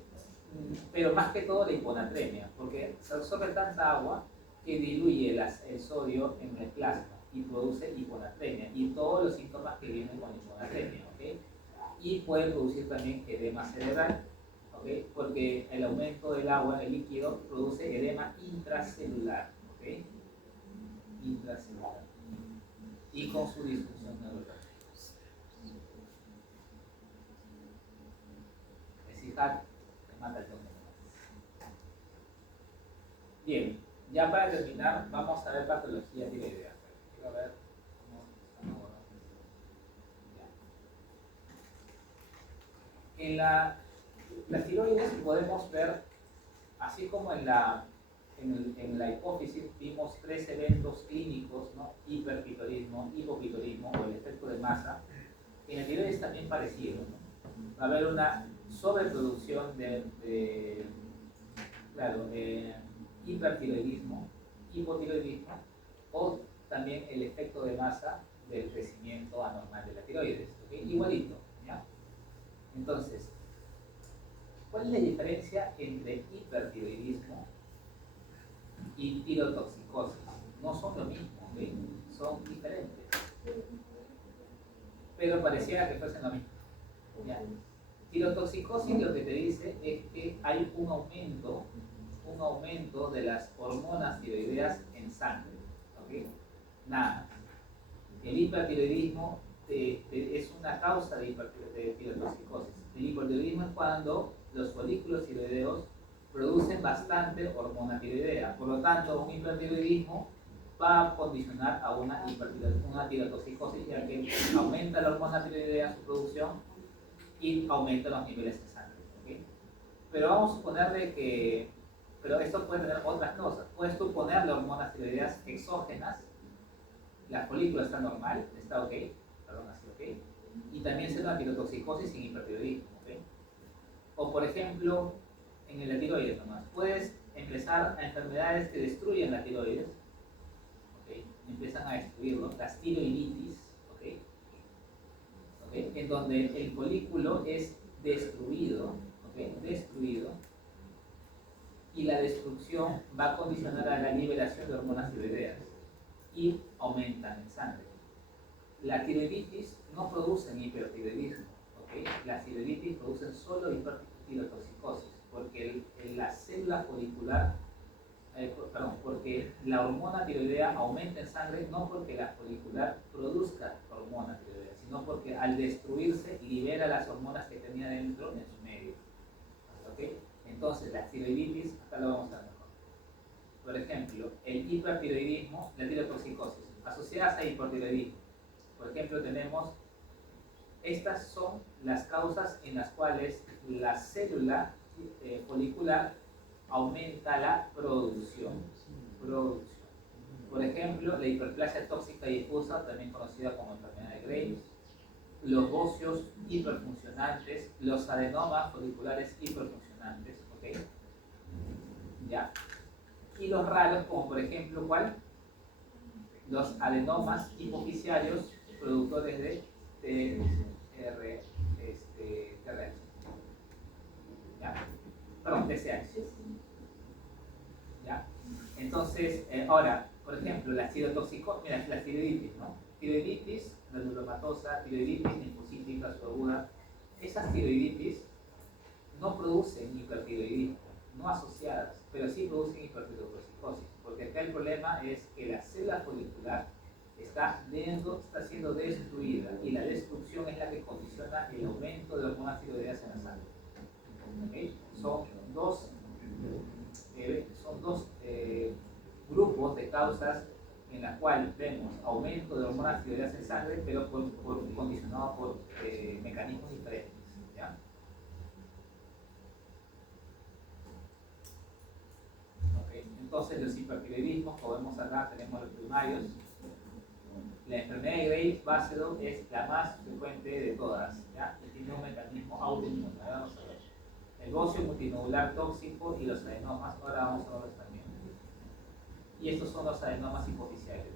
pero más que todo la hiponatremia, porque se absorbe tanta agua que diluye el sodio en el plasma y produce hiponatremia y todos los síntomas que vienen con hiponatremia, ¿okay? Y puede producir también edema cerebral, ¿okay? Porque el aumento del agua en el líquido produce edema intracelular, ¿okay? Intracelular y con su disfunción neurológica. El CIHAT mata el tóxico. Bien, ya para terminar vamos a ver patología tiroidea. Quiero ver cómo están ahora. En las tiroides podemos ver, así como en la hipófisis vimos tres eventos clínicos, ¿no? Hiperpitorismo, hipopitorismo o el efecto de masa. En la tiroides también parecido, ¿no? Va a haber una sobreproducción de hipertiroidismo, hipotiroidismo o también el efecto de masa del crecimiento anormal de la tiroides, ¿okay? Igualito, ¿ya? Entonces, ¿cuál es la diferencia entre hipertiroidismo y tirotoxicosis? No son lo mismo, ¿okay? Son diferentes, pero pareciera que fuesen lo mismo, ¿ya? Tirotoxicosis lo que te dice es que hay un aumento de las hormonas tiroideas en sangre, ¿okay? Nada. El hipertiroidismo es una causa de tirotoxicosis. El hipertiroidismo es cuando los folículos tiroideos producen bastante hormona tiroidea. Por lo tanto, un hipertiroidismo va a condicionar a una tirotoxicosis, ya que aumenta la hormona tiroidea, su producción, y aumenta los niveles de sangre, ¿okay? Pero vamos a suponer de que pero esto puede tener otras cosas. Puedes tú ponerle hormonas tiroideas exógenas, la folícula está normal, está ok, perdón, así ok, y también ser una tirotoxicosis sin hipertiroidismo, ¿ok? O por ejemplo, en la tiroides nomás, puedes empezar a enfermedades que destruyen la tiroides, ¿ok? Empiezan a destruirlo, las tiroiditis, ¿ok? ¿Ok? En donde el folículo es destruido, ¿ok? Destruido, y la destrucción va a condicionar a la liberación de hormonas tiroideas y aumentan en sangre. La tiroiditis no producen hipertiroidismo, ¿okay? Las tiroiditis producen solo hipertirotoxicosis, porque la célula folicular, porque la hormona tiroidea aumenta en sangre, no porque la folicular produzca hormona tiroidea, sino porque al destruirse libera las hormonas que tenía dentro en su medio, ¿okay? Entonces, las tiroiditis, acá lo vamos a ver mejor. Por ejemplo, el hipertiroidismo, la tirotoxicosis, asociadas a hipertiroidismo. Por ejemplo, tenemos, estas son las causas en las cuales la célula folicular aumenta la producción. Por ejemplo, la hiperplasia tóxica difusa, también conocida como enfermedad de Graves, los bocios hiperfuncionantes, los adenomas foliculares hiperfuncionantes, ¿ok? ¿Ya? Y los raros, como por ejemplo, ¿cuál? Los adenomas hipoficiarios productores de TRH. ¿Ya? Perdón, TSH. ¿Ya? Entonces, ahora, por ejemplo, la mira, la tiroiditis, ¿no? Tiroiditis granulomatosa, tiroiditis linfocítica subaguda, esas tiroiditis no producen hipertiroidismo, no asociadas, pero sí producen hipertirotoxicosis, porque acá el problema es que la célula folicular está siendo destruida y la destrucción es la que condiciona el aumento de hormonas tiroideas en la sangre. ¿Okay? Son dos grupos de causas en las cuales vemos aumento de hormonas tiroideas en sangre, pero condicionado por mecanismos diferentes. ¿Ya? Okay. Entonces, los hipertiroidismos, como vemos acá, tenemos los primarios. La enfermedad de Graves Basedow es la más frecuente de todas, ¿ya? Y tiene un mecanismo autoinmune. Vamos a ver. El bocio multinodular tóxico y los adenomas, ahora vamos a verlos también. Y estos son los adenomas hipoficiales.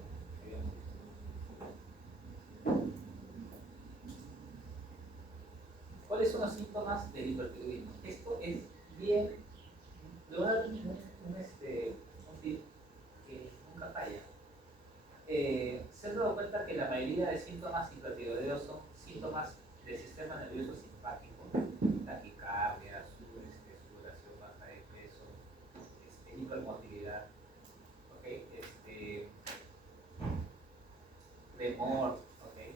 ¿Cuáles son los síntomas del hipertiroidismo? Esto es bien, le voy a dar un tip que nunca falla. Se han dado cuenta que la mayoría de síntomas hipertiroideos son síntomas del sistema nervioso simpático, taquicardia, sudoración baja de peso, hipermotilidad, ¿okay? Tremor, ¿okay?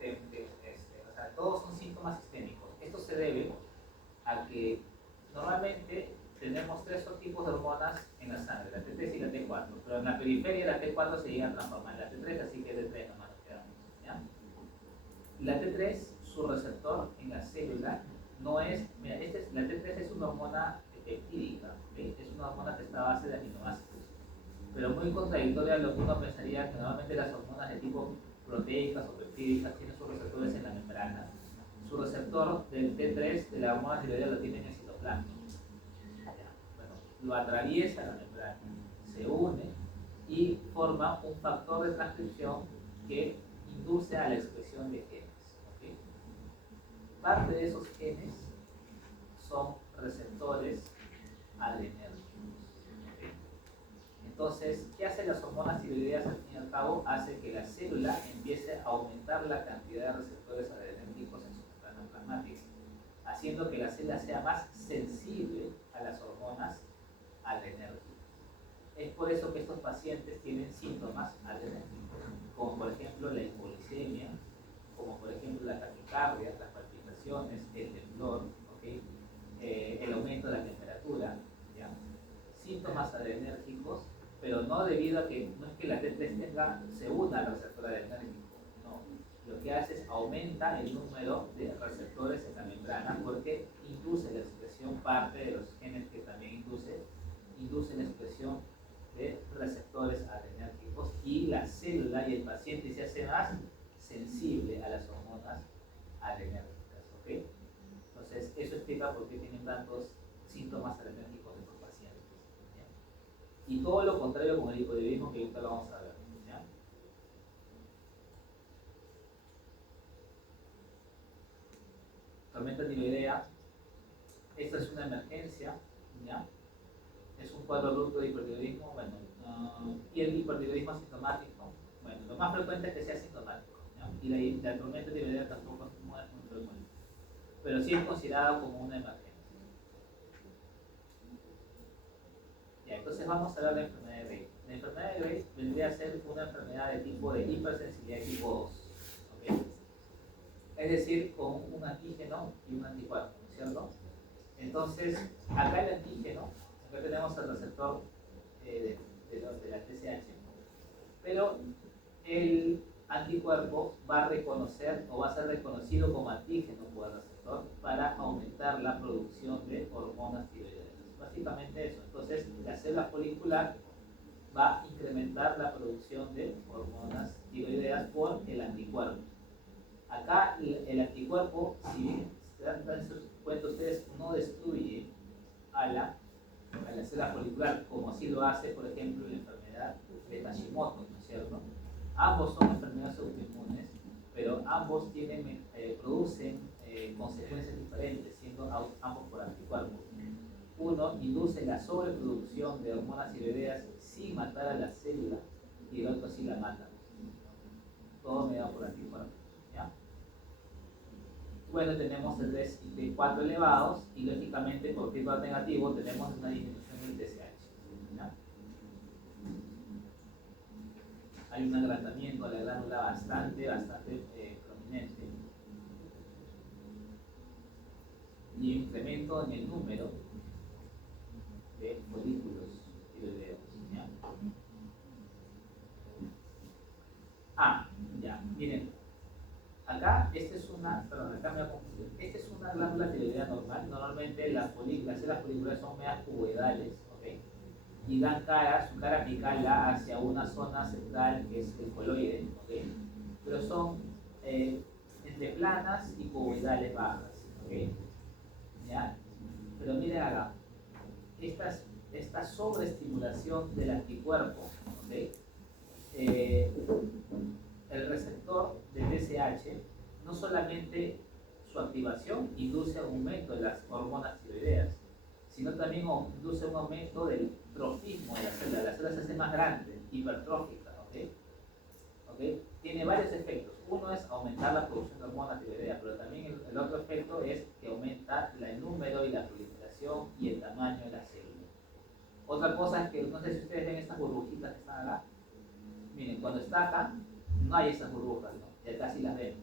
O sea, todos son síntomas sistémicos. Esto se debe a que normalmente tenemos tres tipos de hormonas en la sangre, la T3 y la T4, pero en la periferia la T4 se llega a transformar en la T3, así que T3 nomás nos quedamos, ¿ya? La T3, su receptor en la célula no es, mira, la T3 es una hormona peptídica, ¿okay? Es una hormona que está a base de aminoácidos, pero muy contradictoria a lo que uno pensaría que normalmente las hormonas de tipo proteicas o peptídicas tienen sus receptores en la membrana. Su receptor del T3 de la hormona tiroidea lo tiene en el citoplasma. Bueno, lo atraviesa la membrana, se une y forma un factor de transcripción que induce a la expresión de genes. ¿Okay? Parte de esos genes son receptores adrenérgicos. ¿Okay? Entonces, ¿qué hacen las hormonas tiroideas al fin y al cabo? Hace que la célula empiece a aumentar la cantidad de receptores adrenérgicos en su membrana plasmática, haciendo que la célula sea más sensible a las hormonas adrenérgicas. Es por eso que estos pacientes tienen síntomas adrenérgicos, como por ejemplo la hipoglicemia, como por ejemplo la taquicardia, las palpitaciones, el temblor, ¿okay? El aumento de la temperatura, ¿ya? Síntomas adrenérgicos, pero no debido a que, no es que la T3 se una al receptor adrenérgico, no. Lo que hace es aumenta el número de receptores en la membrana porque induce la expresión parte de los genes que también induce la expresión de receptores adrenérgicos y la célula y el paciente se hace más sensible a las hormonas adrenérgicas, ¿ok? Entonces, eso explica por qué tienen tantos síntomas adrenérgicos estos pacientes, ¿ya? Y todo lo contrario con el hipotiroidismo, que ahorita lo vamos a ver, ¿ya? Tormenta tiroidea, esta es una emergencia, ¿ya? Es un cuadro abrupto de hipertiroidismo, bueno, y el hipertiroidismo asintomático, bueno, lo más frecuente es que sea asintomático, ¿ya? Y la tormenta tiroidea tampoco es muy frecuente, pero sí es considerado como una emergencia. Ya, entonces vamos a ver la enfermedad de Graves. La enfermedad de Graves vendría a ser una enfermedad de tipo de hipersensibilidad tipo 2, ¿ok? Es decir, con un antígeno y un anticuerpo, ¿no es cierto? Entonces, acá el antígeno, acá tenemos el receptor de la TSH, pero el anticuerpo va a reconocer o va a ser reconocido como antígeno por el receptor para aumentar la producción de hormonas tiroideas. Básicamente eso. Entonces, la célula folicular va a incrementar la producción de hormonas tiroideas por el anticuerpo. Acá el anticuerpo, si bien se dan cuenta ustedes, no destruye a la célula folicular como así lo hace, por ejemplo, la enfermedad de Hashimoto, ¿no es cierto? Ambos son enfermedades autoinmunes, pero ambos producen consecuencias diferentes, siendo ambos por anticuerpos. Uno induce la sobreproducción de hormonas tiroideas sin matar a la célula y el otro sí la mata. Todo mediado por anticuerpos, ¿ya? Bueno, tenemos el T4 elevados y lógicamente por T4 negativo tenemos una disminución del TSH, ¿ya? Hay un agrandamiento de la glándula bastante prominente y un incremento en el número de folículos tiroideos, ¿ya? Ya, miren, acá esta es una glándula tiroidea normal. Normalmente las células foliculares son medias cuboidales, ¿ok? Y dan su cara apical da hacia una zona central que es el coloide, ¿ok? Pero son entre planas y cuboidales bajas, ¿ok? ¿Ya? Pero miren acá, esta sobreestimulación del anticuerpo, ¿ok? El receptor de TSH, no solamente su activación induce un aumento de las hormonas tiroideas, sino también induce un aumento del trofismo de la célula. La célula se hace más grande, hipertrófica, ¿ok? Tiene varios efectos. Uno es aumentar la producción de hormonas tiroideas, pero también el otro efecto es que aumenta el número y la proliferación y el tamaño de la célula. Otra cosa es que, no sé si ustedes ven estas burbujitas que están acá. Miren, cuando está acá, no hay esas burbujas, ¿no? Ya casi las ven.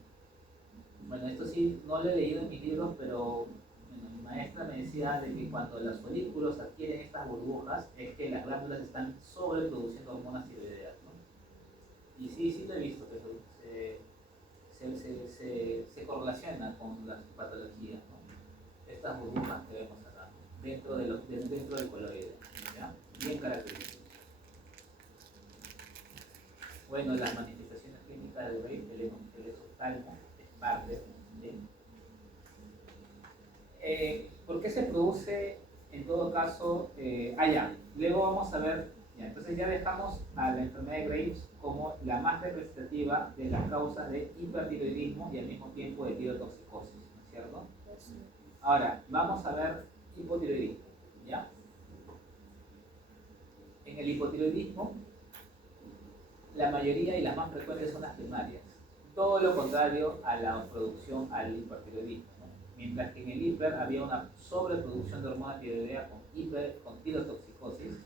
Bueno, esto sí, no lo he leído en mis libros, pero bueno, mi maestra me decía de que cuando los folículos adquieren estas burbujas es que las glándulas están sobreproduciendo hormonas tiroideas, ¿no? Y sí lo he visto, pero se correlaciona con las patologías, ¿no? Estas burbujas que vemos acá, dentro del coloide, ¿ya? Bien características. Bueno, las manifestaciones clínicas del Graves, el exoftalmo es parte de... ¿Por qué se produce en todo caso? Luego vamos a ver, entonces ya dejamos a la enfermedad de Graves como la más representativa de las causas de hipertiroidismo y al mismo tiempo de tirotoxicosis, ¿no es cierto? Ahora, vamos a ver hipotiroidismo, ¿ya? En el hipotiroidismo, la mayoría y las más frecuentes son las primarias. Todo lo contrario a la producción al hipertiroidismo, ¿no? Mientras que en el hiper había una sobreproducción de hormona tiroidea con tirotoxicosis,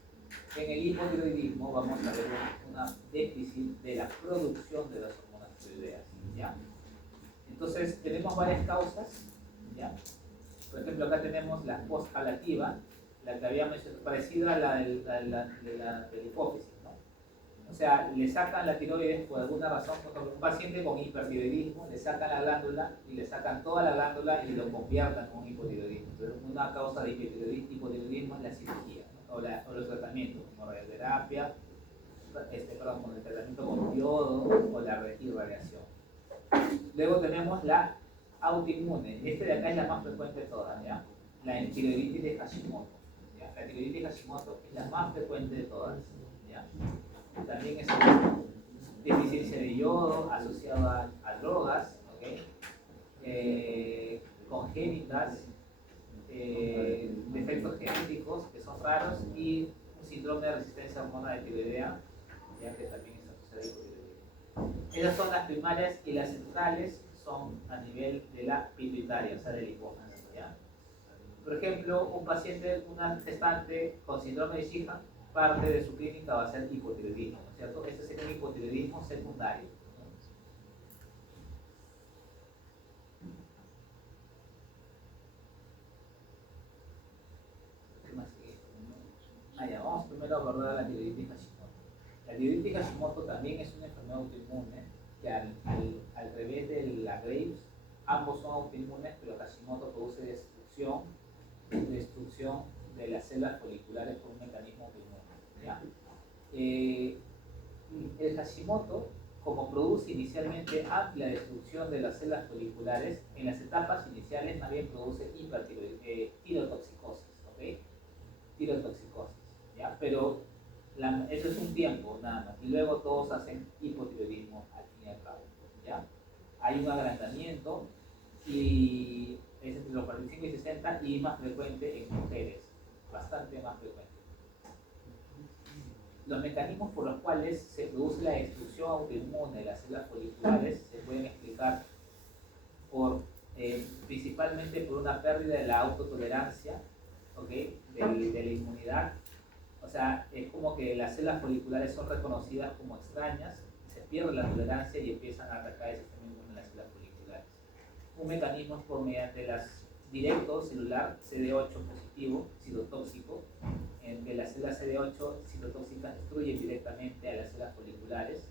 en el hipotiroidismo vamos a ver un déficit de la producción de las hormonas tiroideas, ¿ya? Entonces tenemos varias causas, ¿ya? Por ejemplo, acá tenemos la postablativa, la que había mencionado, parecida a la de la hipófisis, ¿no? O sea, le sacan la tiroides por alguna razón, por ejemplo, un paciente con hipertiroidismo, le sacan la glándula y le sacan toda la glándula y lo convierten en un hipotiroidismo. Entonces, una causa de hipotiroidismo es la cirugía, ¿no? o los tratamientos, como radioterapia, como el tratamiento con yodo o la irradiación. Luego tenemos la autoinmune. Este de acá es la más frecuente de todas, ¿ya? La tiroiditis de Hashimoto. ¿Ya? La tiroiditis de Hashimoto es la más frecuente de todas, ¿ya? También es deficiencia de yodo asociado a drogas, ¿okay? Congénitas, defectos genéticos que son raros y un síndrome de resistencia a hormona de tiroidea, ya que también está asociado con tiroidea. Esas son las primarias y las centrales son a nivel de la pituitaria, o sea, del hipófisis, ¿ya? Por ejemplo, un paciente, una gestante con síndrome de Sjögren, parte de su clínica va a ser hipotiroidismo, ¿no es cierto? Este sería un hipotiroidismo secundario. ¿Qué más sigue? Ya, vamos primero a abordar la tiroiditis Hashimoto. La tiroiditis Hashimoto también es una enfermedad autoinmune que al revés de la Graves, ambos son autoinmunes, pero Hashimoto produce destrucción de las células foliculares por un mecanismo autoinmune, ¿ya? El Hashimoto, como produce inicialmente amplia destrucción de las células foliculares, en las etapas iniciales más bien produce tirotoxicosis, ¿ok? Tirotoxicosis, ¿ya? Pero eso es un tiempo nada más, y luego todos hacen hipotiroidismo al fin y al cabo, ¿ya? Hay un agrandamiento y es entre los 45 y 60 y más frecuente en mujeres, bastante más frecuente. Los mecanismos por los cuales se produce la destrucción autoinmune de las células foliculares se pueden explicar principalmente por una pérdida de la autotolerancia, ¿okay? de la inmunidad. O sea, es como que las células foliculares son reconocidas como extrañas, se pierde la tolerancia y empiezan a atacar el sistema inmune en las células foliculares. Un mecanismo es por mediante las directo celular CD8 positivo, citotóxico, en que las células CD8 citotóxicas destruyen directamente a las células foliculares.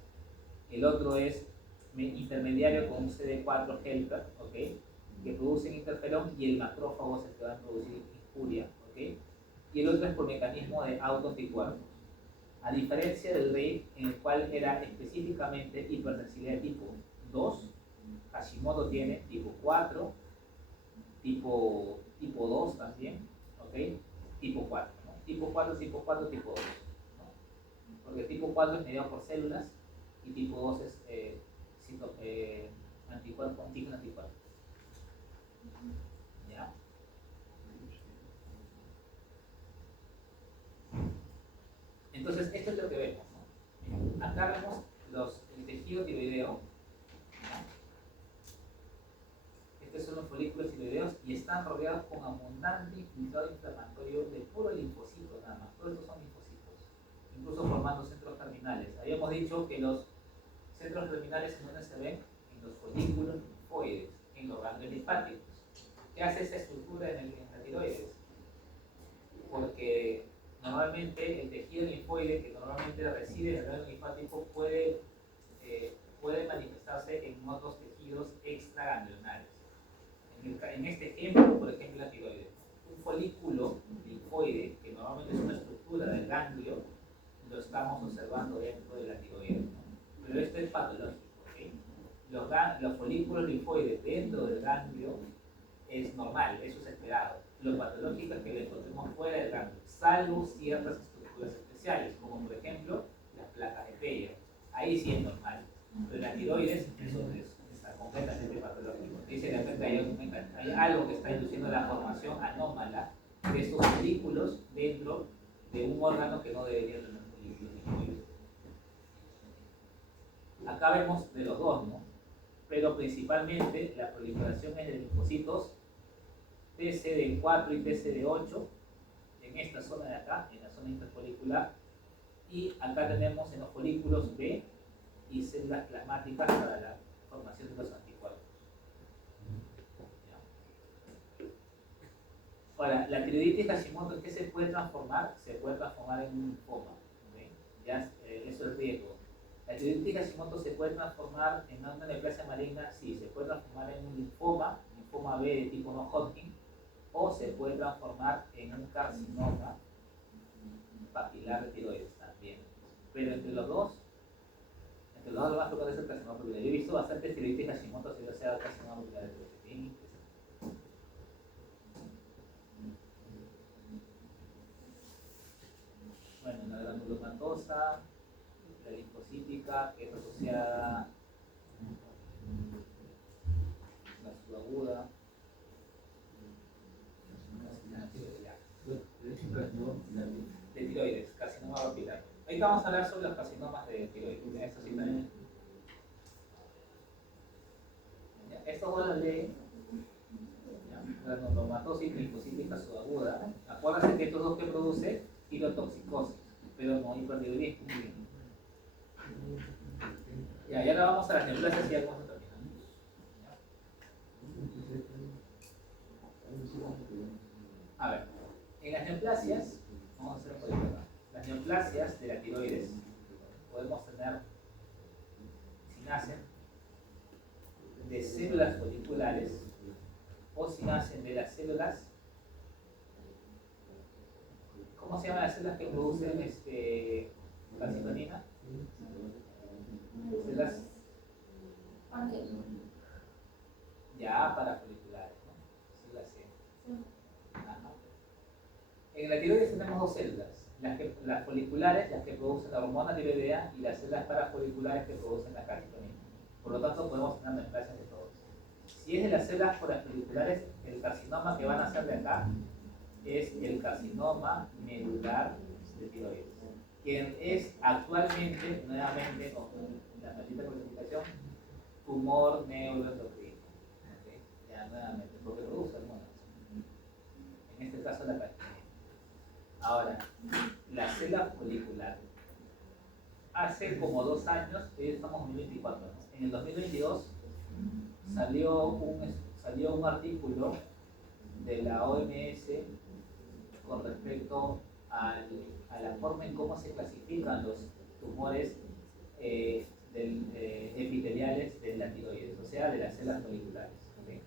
El otro es intermediario con un CD4 helper, ¿okay? Que producen interferón y el macrófago es el que va a producir injuria, ¿okay? Y el otro es por mecanismo de autoanticuerpos. A diferencia del RAID, en el cual era específicamente hipersensibilidad tipo 2, Hashimoto tiene tipo 4, tipo 2 también, ¿ok? Tipo 4, ¿no? Tipo 4, tipo 4, tipo 2, ¿no? Porque tipo 4 es mediado por células y tipo 2 es anticuerpo, anticuerpo. ¿Ya? Entonces, esto es lo que vemos, ¿no? Acá vemos el tejido tiroideo, ¿no? Estos son los folículos tiroideos y están rodeados con abundante infiltrado inflamatorio de puro linfocito, nada más. Todos estos son linfocitos, incluso formando centros terminales. Habíamos dicho que los centros terminales en donde se ven en los folículos linfoides, en los ganglios linfáticos. ¿Qué hace esa estructura en la tiroides? Porque normalmente el tejido linfoide que normalmente recibe el ganglio linfático puede manifestarse en otros tejidos extraganglionales. En este ejemplo, por ejemplo, la tiroides. Un folículo linfoide, que normalmente es una estructura del ganglio, lo estamos observando dentro de la tiroides, ¿no? Pero esto es patológico, ¿okay? Los folículos linfoides dentro del ganglio es normal, eso es esperado. Lo patológico es que lo encontremos fuera del ganglio, salvo ciertas estructuras especiales, como por ejemplo las placas de Peyer. Ahí sí es normal, pero la tiroides eso está completamente patológico. Dice que hay algo que está induciendo la formación anómala de estos folículos dentro de un órgano que no debería tener folículos linfoides. Acá vemos de los dos, ¿no? Pero principalmente la proliferación es de linfocitos TCD4 y TCD8 en esta zona de acá, en la zona interfolicular, y acá tenemos en los folículos B y células plasmáticas para la formación de los anticuerpos. Ahora, la tiroiditis Hashimoto, ¿en qué se puede transformar? Se puede transformar en un linfoma, ¿okay? Ya, eso es riesgo. La tiroiditis Hashimoto se puede transformar en una neoplasia maligna, sí, se puede transformar en un linfoma B de tipo no Hodgkin, o se puede transformar en un carcinoma papilar de tiroides también. Pero entre los dos lo más frecuente es el carcinoma papilar. Yo he visto bastante tiroides Hashimoto, si no sea carcinoma papilar de tiroides. ¿Sí? Bueno, la granulomatosa, la linfocítica, que es asociada a la subaguda. De tiroides, carcinoma papilar. Ahorita vamos a hablar sobre los carcinomas de tiroides. Esto sí también. Estos dos los leen. Granulomatosis, linfocítica subaguda. Acuérdense que estos dos que produce tirotoxicosis, pero no hipertiroidismo. Ya ahora vamos a las neoplasias y ya vamos a terminar. A ver, en las neoplasias, vamos a hacer por ejemplo, las neoplasias de la tiroides podemos tener, si nacen de células foliculares o si nacen de las células, ¿cómo se llaman las células que producen calcitonina? Células ya parafoliculares, ¿no? Células C. Ajá. En la tiroides tenemos dos células, las foliculares, las que producen la hormona tiroidea, y las células parafoliculares que producen la calcitonina. Por lo tanto, podemos tener neoplasias de todos. Si es de las células parafoliculares, el carcinoma que van a hacer de acá es el carcinoma medular de tiroides, quien es actualmente, nuevamente, con la maldita clasificación, tumor neuroendocrino. ¿Okay? Ya nuevamente, porque produce hormonas. En este caso la calcitonina. Ahora, la célula folicular. Hace como 2 años, hoy estamos en 2024, ¿no? En el 2022 salió un artículo de la OMS con respecto a la forma en cómo se clasifican los tumores epiteliales de la tiroides, o sea, de las células foliculares. ¿Okay?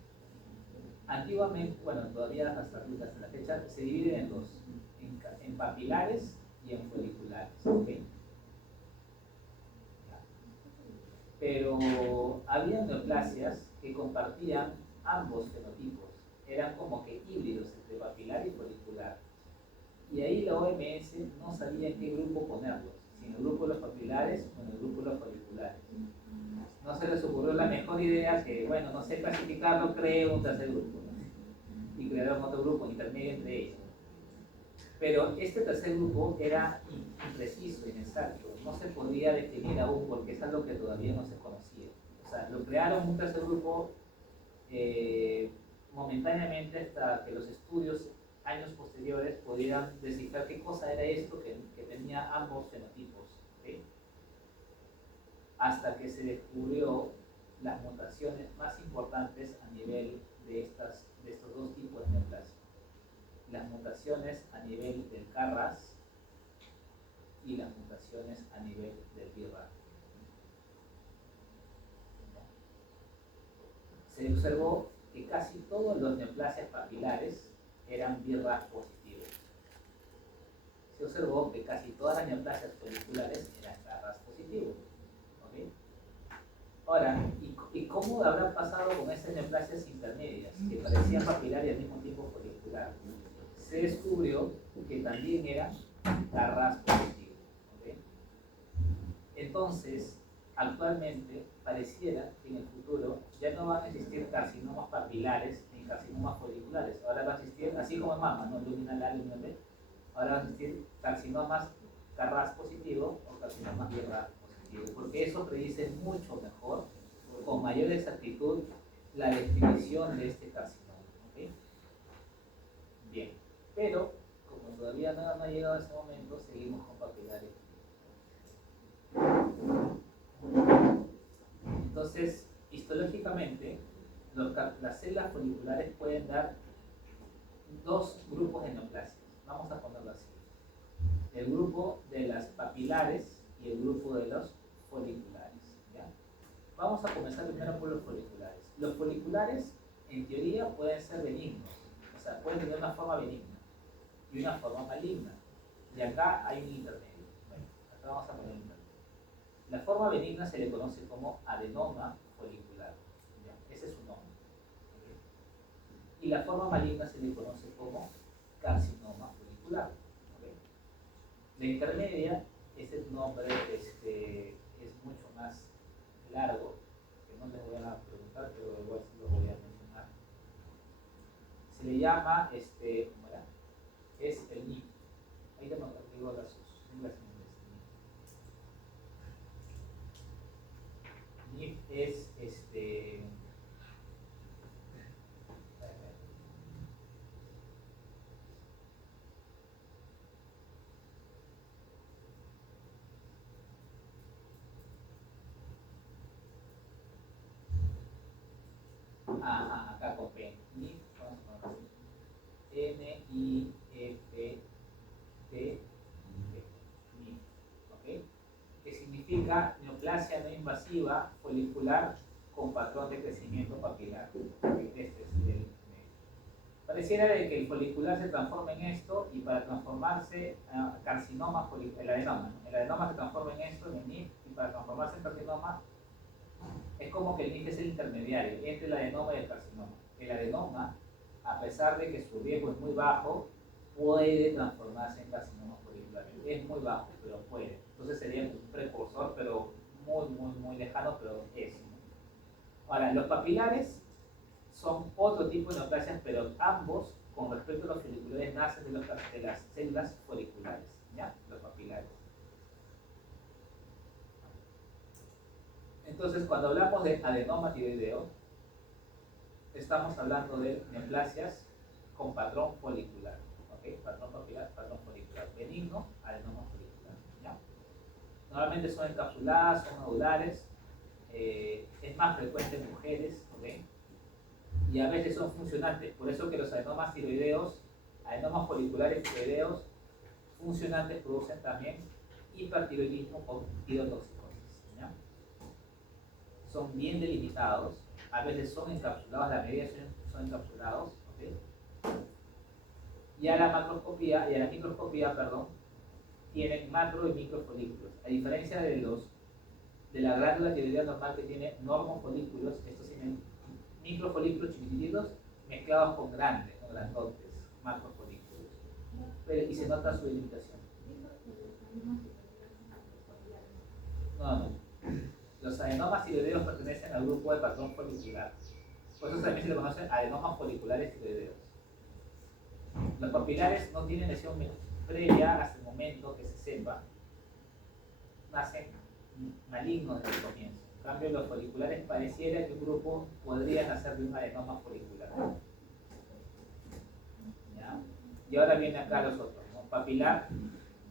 Antiguamente, bueno, todavía hasta la fecha, se dividen en dos, en papilares y en foliculares. ¿Okay? Pero había neoplasias que compartían ambos fenotipos, eran como que híbridos entre papilar y folicular. Y ahí la OMS no sabía en qué grupo ponerlos, si en el grupo de los papilares o en el grupo de los foliculares. No se les ocurrió la mejor idea que, bueno, no sé clasificarlo, creo un tercer grupo, ¿no? Y crearon otro grupo intermedio entre ellos. Pero este tercer grupo era impreciso, inexacto, no se podía definir aún porque es algo que todavía no se conocía. O sea, lo crearon un tercer grupo momentáneamente hasta que los estudios años posteriores pudieran descifrar qué cosa era esto que tenía ambos fenotipos. ¿Okay? Hasta que se descubrió las mutaciones más importantes a nivel de estos dos tipos de neoplasia. Las mutaciones a nivel del KRAS y las mutaciones a nivel del BRAF. Se observó que casi todos los neoplasias papilares eran BRAF positivos. Se observó que casi todas las neoplasias foliculares eran KRAS positivos. ¿Okay? Ahora, ¿y cómo habrá pasado con esas neoplasias intermedias que parecían papilar y al mismo tiempo folicular? Se descubrió que también eran KRAS positivos. ¿Okay? Entonces, actualmente pareciera que en el futuro ya no van a existir carcinomas papilares ni carcinomas foliculares. Ahora va a existir, así como en mama, ¿no? Luminal A, luminal B, ahora van a existir carcinomas KRAS positivo o carcinomas BRAF positivo, porque eso predice mucho mejor, con mayor exactitud, la definición de este carcinoma. ¿Okay? Bien, pero como todavía no ha llegado a ese momento, seguimos con papilares. Entonces, histológicamente, las células foliculares pueden dar dos grupos de neoplasias. Vamos a ponerlo así. El grupo de las papilares y el grupo de los foliculares. ¿Ya? Vamos a comenzar primero por los foliculares. Los foliculares, en teoría, pueden ser benignos. O sea, pueden tener una forma benigna y una forma maligna. Y acá hay un intermedio. Bueno, acá vamos a poner un intermedio. La forma benigna se le conoce como adenoma folicular. ¿Ya? Ese es su nombre. ¿Ok? Y la forma maligna se le conoce como carcinoma folicular. ¿Ok? La intermedia, ese nombre es mucho más largo, que no les voy a preguntar, pero igual sí lo voy a mencionar. Se le llama, ¿cómo era? Es el NIF. Ahí te digo las siglas en inglés. NIF es ajá, acá con P. NIF, vamos a ponerlo así. NIFT, NIF, ¿ok? Que significa neoplasia no invasiva folicular con patrón de crecimiento papilar. Este es el. Pareciera de que el folicular se transforma en esto y para transformarse carcinoma el adenoma, ¿no? El adenoma se transforma en esto, en el NIF, y para transformarse en carcinoma es como que el NIF es el intermediario entre el adenoma y el carcinoma. El adenoma, a pesar de que su riesgo es muy bajo, puede transformarse en carcinoma folicular. Es muy bajo, pero puede. Entonces sería un precursor, pero muy lejano, pero es. Ahora, los papilares son otro tipo de neoplasias, pero ambos con respecto a los foliculares nacen de las células foliculares, ¿ya? Los papilares. Entonces, cuando hablamos de adenoma tiroideo, estamos hablando de neoplasias con patrón folicular, ¿ok? Patrón papilar, patrón folicular. Benigno, adenoma folicular, ¿ya? Normalmente son encapsuladas, son nodulares, es más frecuente en mujeres, ¿ok? Y a veces son funcionantes, por eso que los adenomas tiroideos, adenomas foliculares tiroideos funcionantes producen también hipertiroidismo o tirotoxicosis, ¿ya? Son bien delimitados, a veces son encapsulados, la mayoría son encapsulados, ¿ok? Y a la microscopía, perdón, tienen macro y microfolículos. A diferencia de la glándula tiroidea normal que tiene normofolículos, estos tienen microfolículos chiquititos mezclados con grandes, ¿no? Grandotes, macrofolículos. Y se nota su delimitación. No. Los adenomas tiroideos pertenecen al grupo de patrón folicular. Por eso también se le conocen adenomas foliculares tiroideos. Los papilares no tienen lesión previa hasta el momento que se sepa. Nacen malignos desde el comienzo. En cambio, los foliculares pareciera que un grupo podría nacer de un adenoma folicular. ¿Ya? Y ahora vienen acá los otros, ¿no? Papilar,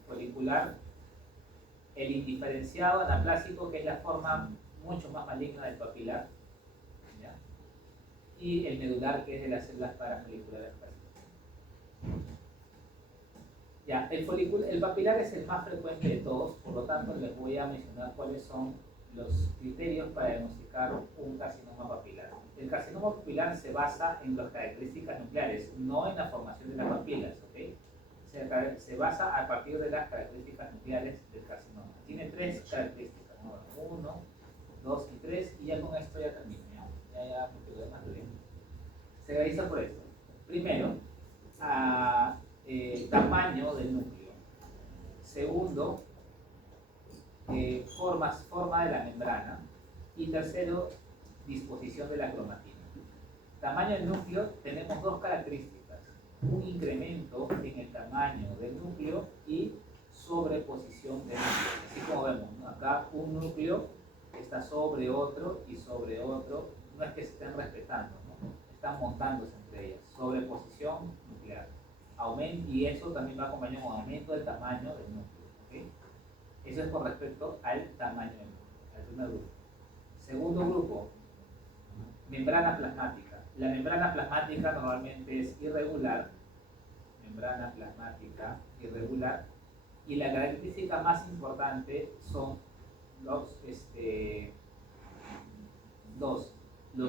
folicular, el indiferenciado anaplásico, que es la forma mucho más maligna del papilar, ¿ya? Y el medular, que es de las células parafoliculares. Ya, el papilar es el más frecuente de todos, por lo tanto les voy a mencionar cuáles son los criterios para diagnosticar un carcinoma papilar. El carcinoma papilar se basa en las características nucleares, no en la formación de las papilas, ¿ok? Se basa a partir de las características nucleares del carcinoma. Tiene tres características, ¿no? 1, 2 y 3, y ya con esto ya termino, ya porque lo demás lo digo. Se realiza por esto. Primero, tamaño del núcleo. Segundo, forma de la membrana. Y tercero, disposición de la cromatina. Tamaño del núcleo, tenemos dos características: un incremento en el tamaño del núcleo y sobreposición del núcleo. Así como vemos, ¿no? Acá un núcleo está sobre otro y sobre otro, no es que se estén respetando, ¿no? Están montándose entre ellas. Sobreposición nuclear. Y eso también va acompañado con aumento del tamaño del núcleo, ¿okay? Eso es con respecto al tamaño del núcleo, al primer grupo. Segundo grupo, membrana plasmática. La membrana plasmática normalmente es irregular, membrana plasmática irregular, y la característica más importante son los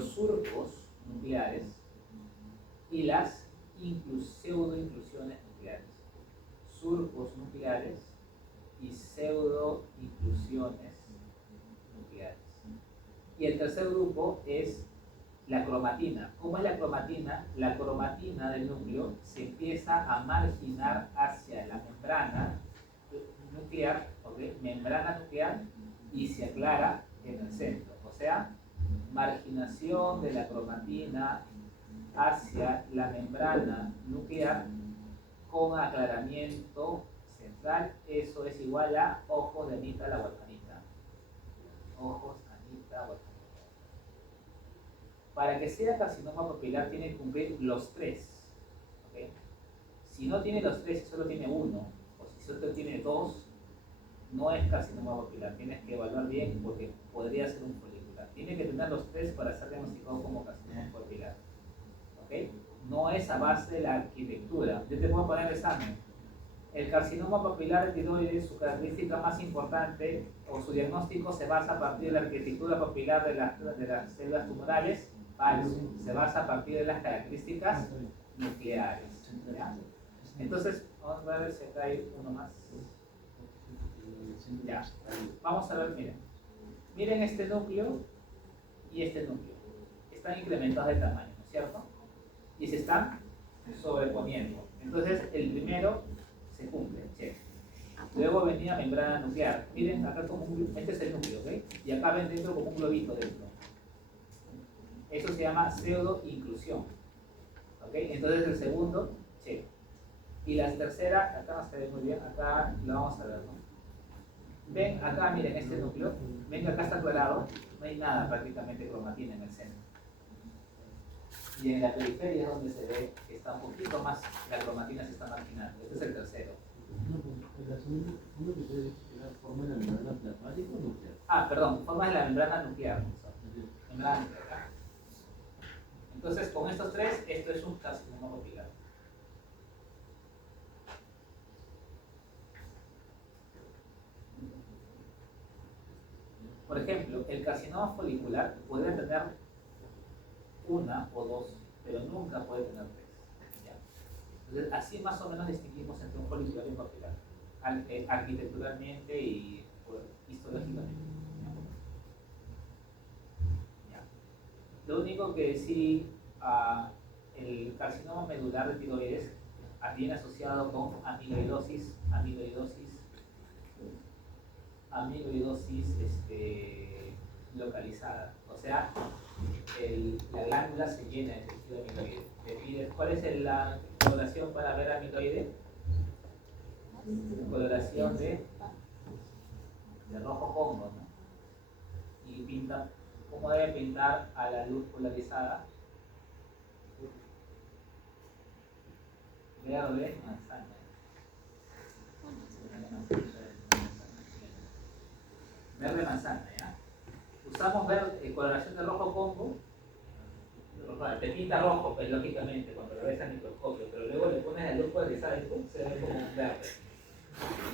surcos nucleares y las pseudoinclusiones nucleares. surcos nucleares y pseudoinclusiones nucleares. Y el tercer grupo es la cromatina. ¿Cómo es la cromatina? La cromatina del núcleo se empieza a marginar hacia la membrana nuclear, ¿okay? Membrana nuclear, y se aclara en el centro. O sea, marginación de la cromatina hacia la membrana nuclear con aclaramiento central. Eso es igual a ojos de Anita la huerfanita. Ojos Anita huerfanita. Para que sea carcinoma papilar tiene que cumplir los tres. ¿Okay? Si no tiene los tres y solo tiene uno, o si solo tiene dos, no es carcinoma papilar. Tienes que evaluar bien porque podría ser un folicular. Tiene que tener los tres para ser diagnosticado como carcinoma papilar. ¿Okay? No es a base de la arquitectura. Yo te puedo poner el examen. El carcinoma papilar de tiroides, su característica más importante o su diagnóstico se basa a partir de la arquitectura papilar de las células tumorales. Falso. Se basa a partir de las características nucleares. ¿Ya? Entonces, vamos a ver si acá hay uno más. Ya. Vamos a ver, miren. Miren este núcleo y este núcleo. Están incrementados de tamaño, ¿no es cierto? Y se están sobreponiendo. Entonces, el primero se cumple, check. Luego venía membrana nuclear. Miren, acá como este es el núcleo, ¿ok? Y acá ven dentro como un globito dentro. Eso se llama pseudoinclusión. ¿Ok? Entonces el segundo, check. Y la tercera, acá no se ve muy bien, acá lo vamos a ver, ¿no? Ven, acá miren este núcleo, ven que acá está aclarado, no hay nada prácticamente cromatina en el centro. Y en la periferia es donde se ve que está un poquito más, la cromatina se está marginando. Este es el tercero. ¿Forma de la membrana plasmática o nuclear? Ah, perdón, forma de la membrana nuclear. Membrana nuclear. Entonces, con estos tres, esto es un carcinoma papilar. Por ejemplo, el carcinoma folicular puede tener una o dos, pero nunca puede tener tres. ¿Ya? Entonces, así más o menos distinguimos entre un folicular y un papilar, arquitecturalmente y histológicamente. ¿Ya? Lo único que sí, el carcinoma medular de tiroides viene asociado con amiloidosis localizada. O sea, la glándula se llena de tejido amiloide. ¿Cuál es la coloración para ver amiloide? Coloración de rojo congo, ¿no? Y pinta, ¿cómo debe pintar a la luz polarizada? Verde manzana. Verde manzana, ¿ya? Usamos coloración de rojo congo, te pinta rojo, pues, lógicamente, cuando lo ves al microscopio, pero luego le pones la luz polarizada y se ve como un verde.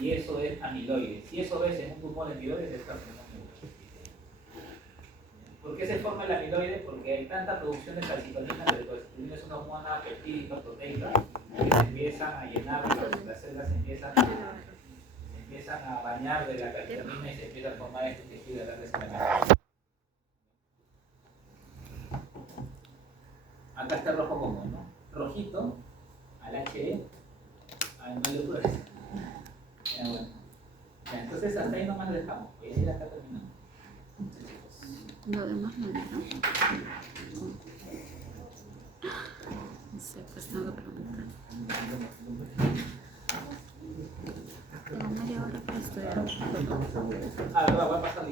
Y eso es amiloide. Si eso ves en un tumor en tiroides, es carcinoma medular. ¿Por qué se forma el amiloide? Porque hay tanta producción de calcitonina, que la calcitonina es una hormona peptídica proteica, que se empiezan a llenar, las células se empiezan a bañar de la calcitonina y se empieza a formar este tejido de la crecimiento. Acá está el rojo común, ¿no? Rojito, al HE, al mayor. Ya, bueno. Ya, entonces hasta ahí nomás lo dejamos. Voy a ir acá terminando. Lo demás no, ¿no? No sé, pues tengo que preguntar. Tengo media hora para estudiar. Ah, va a pasar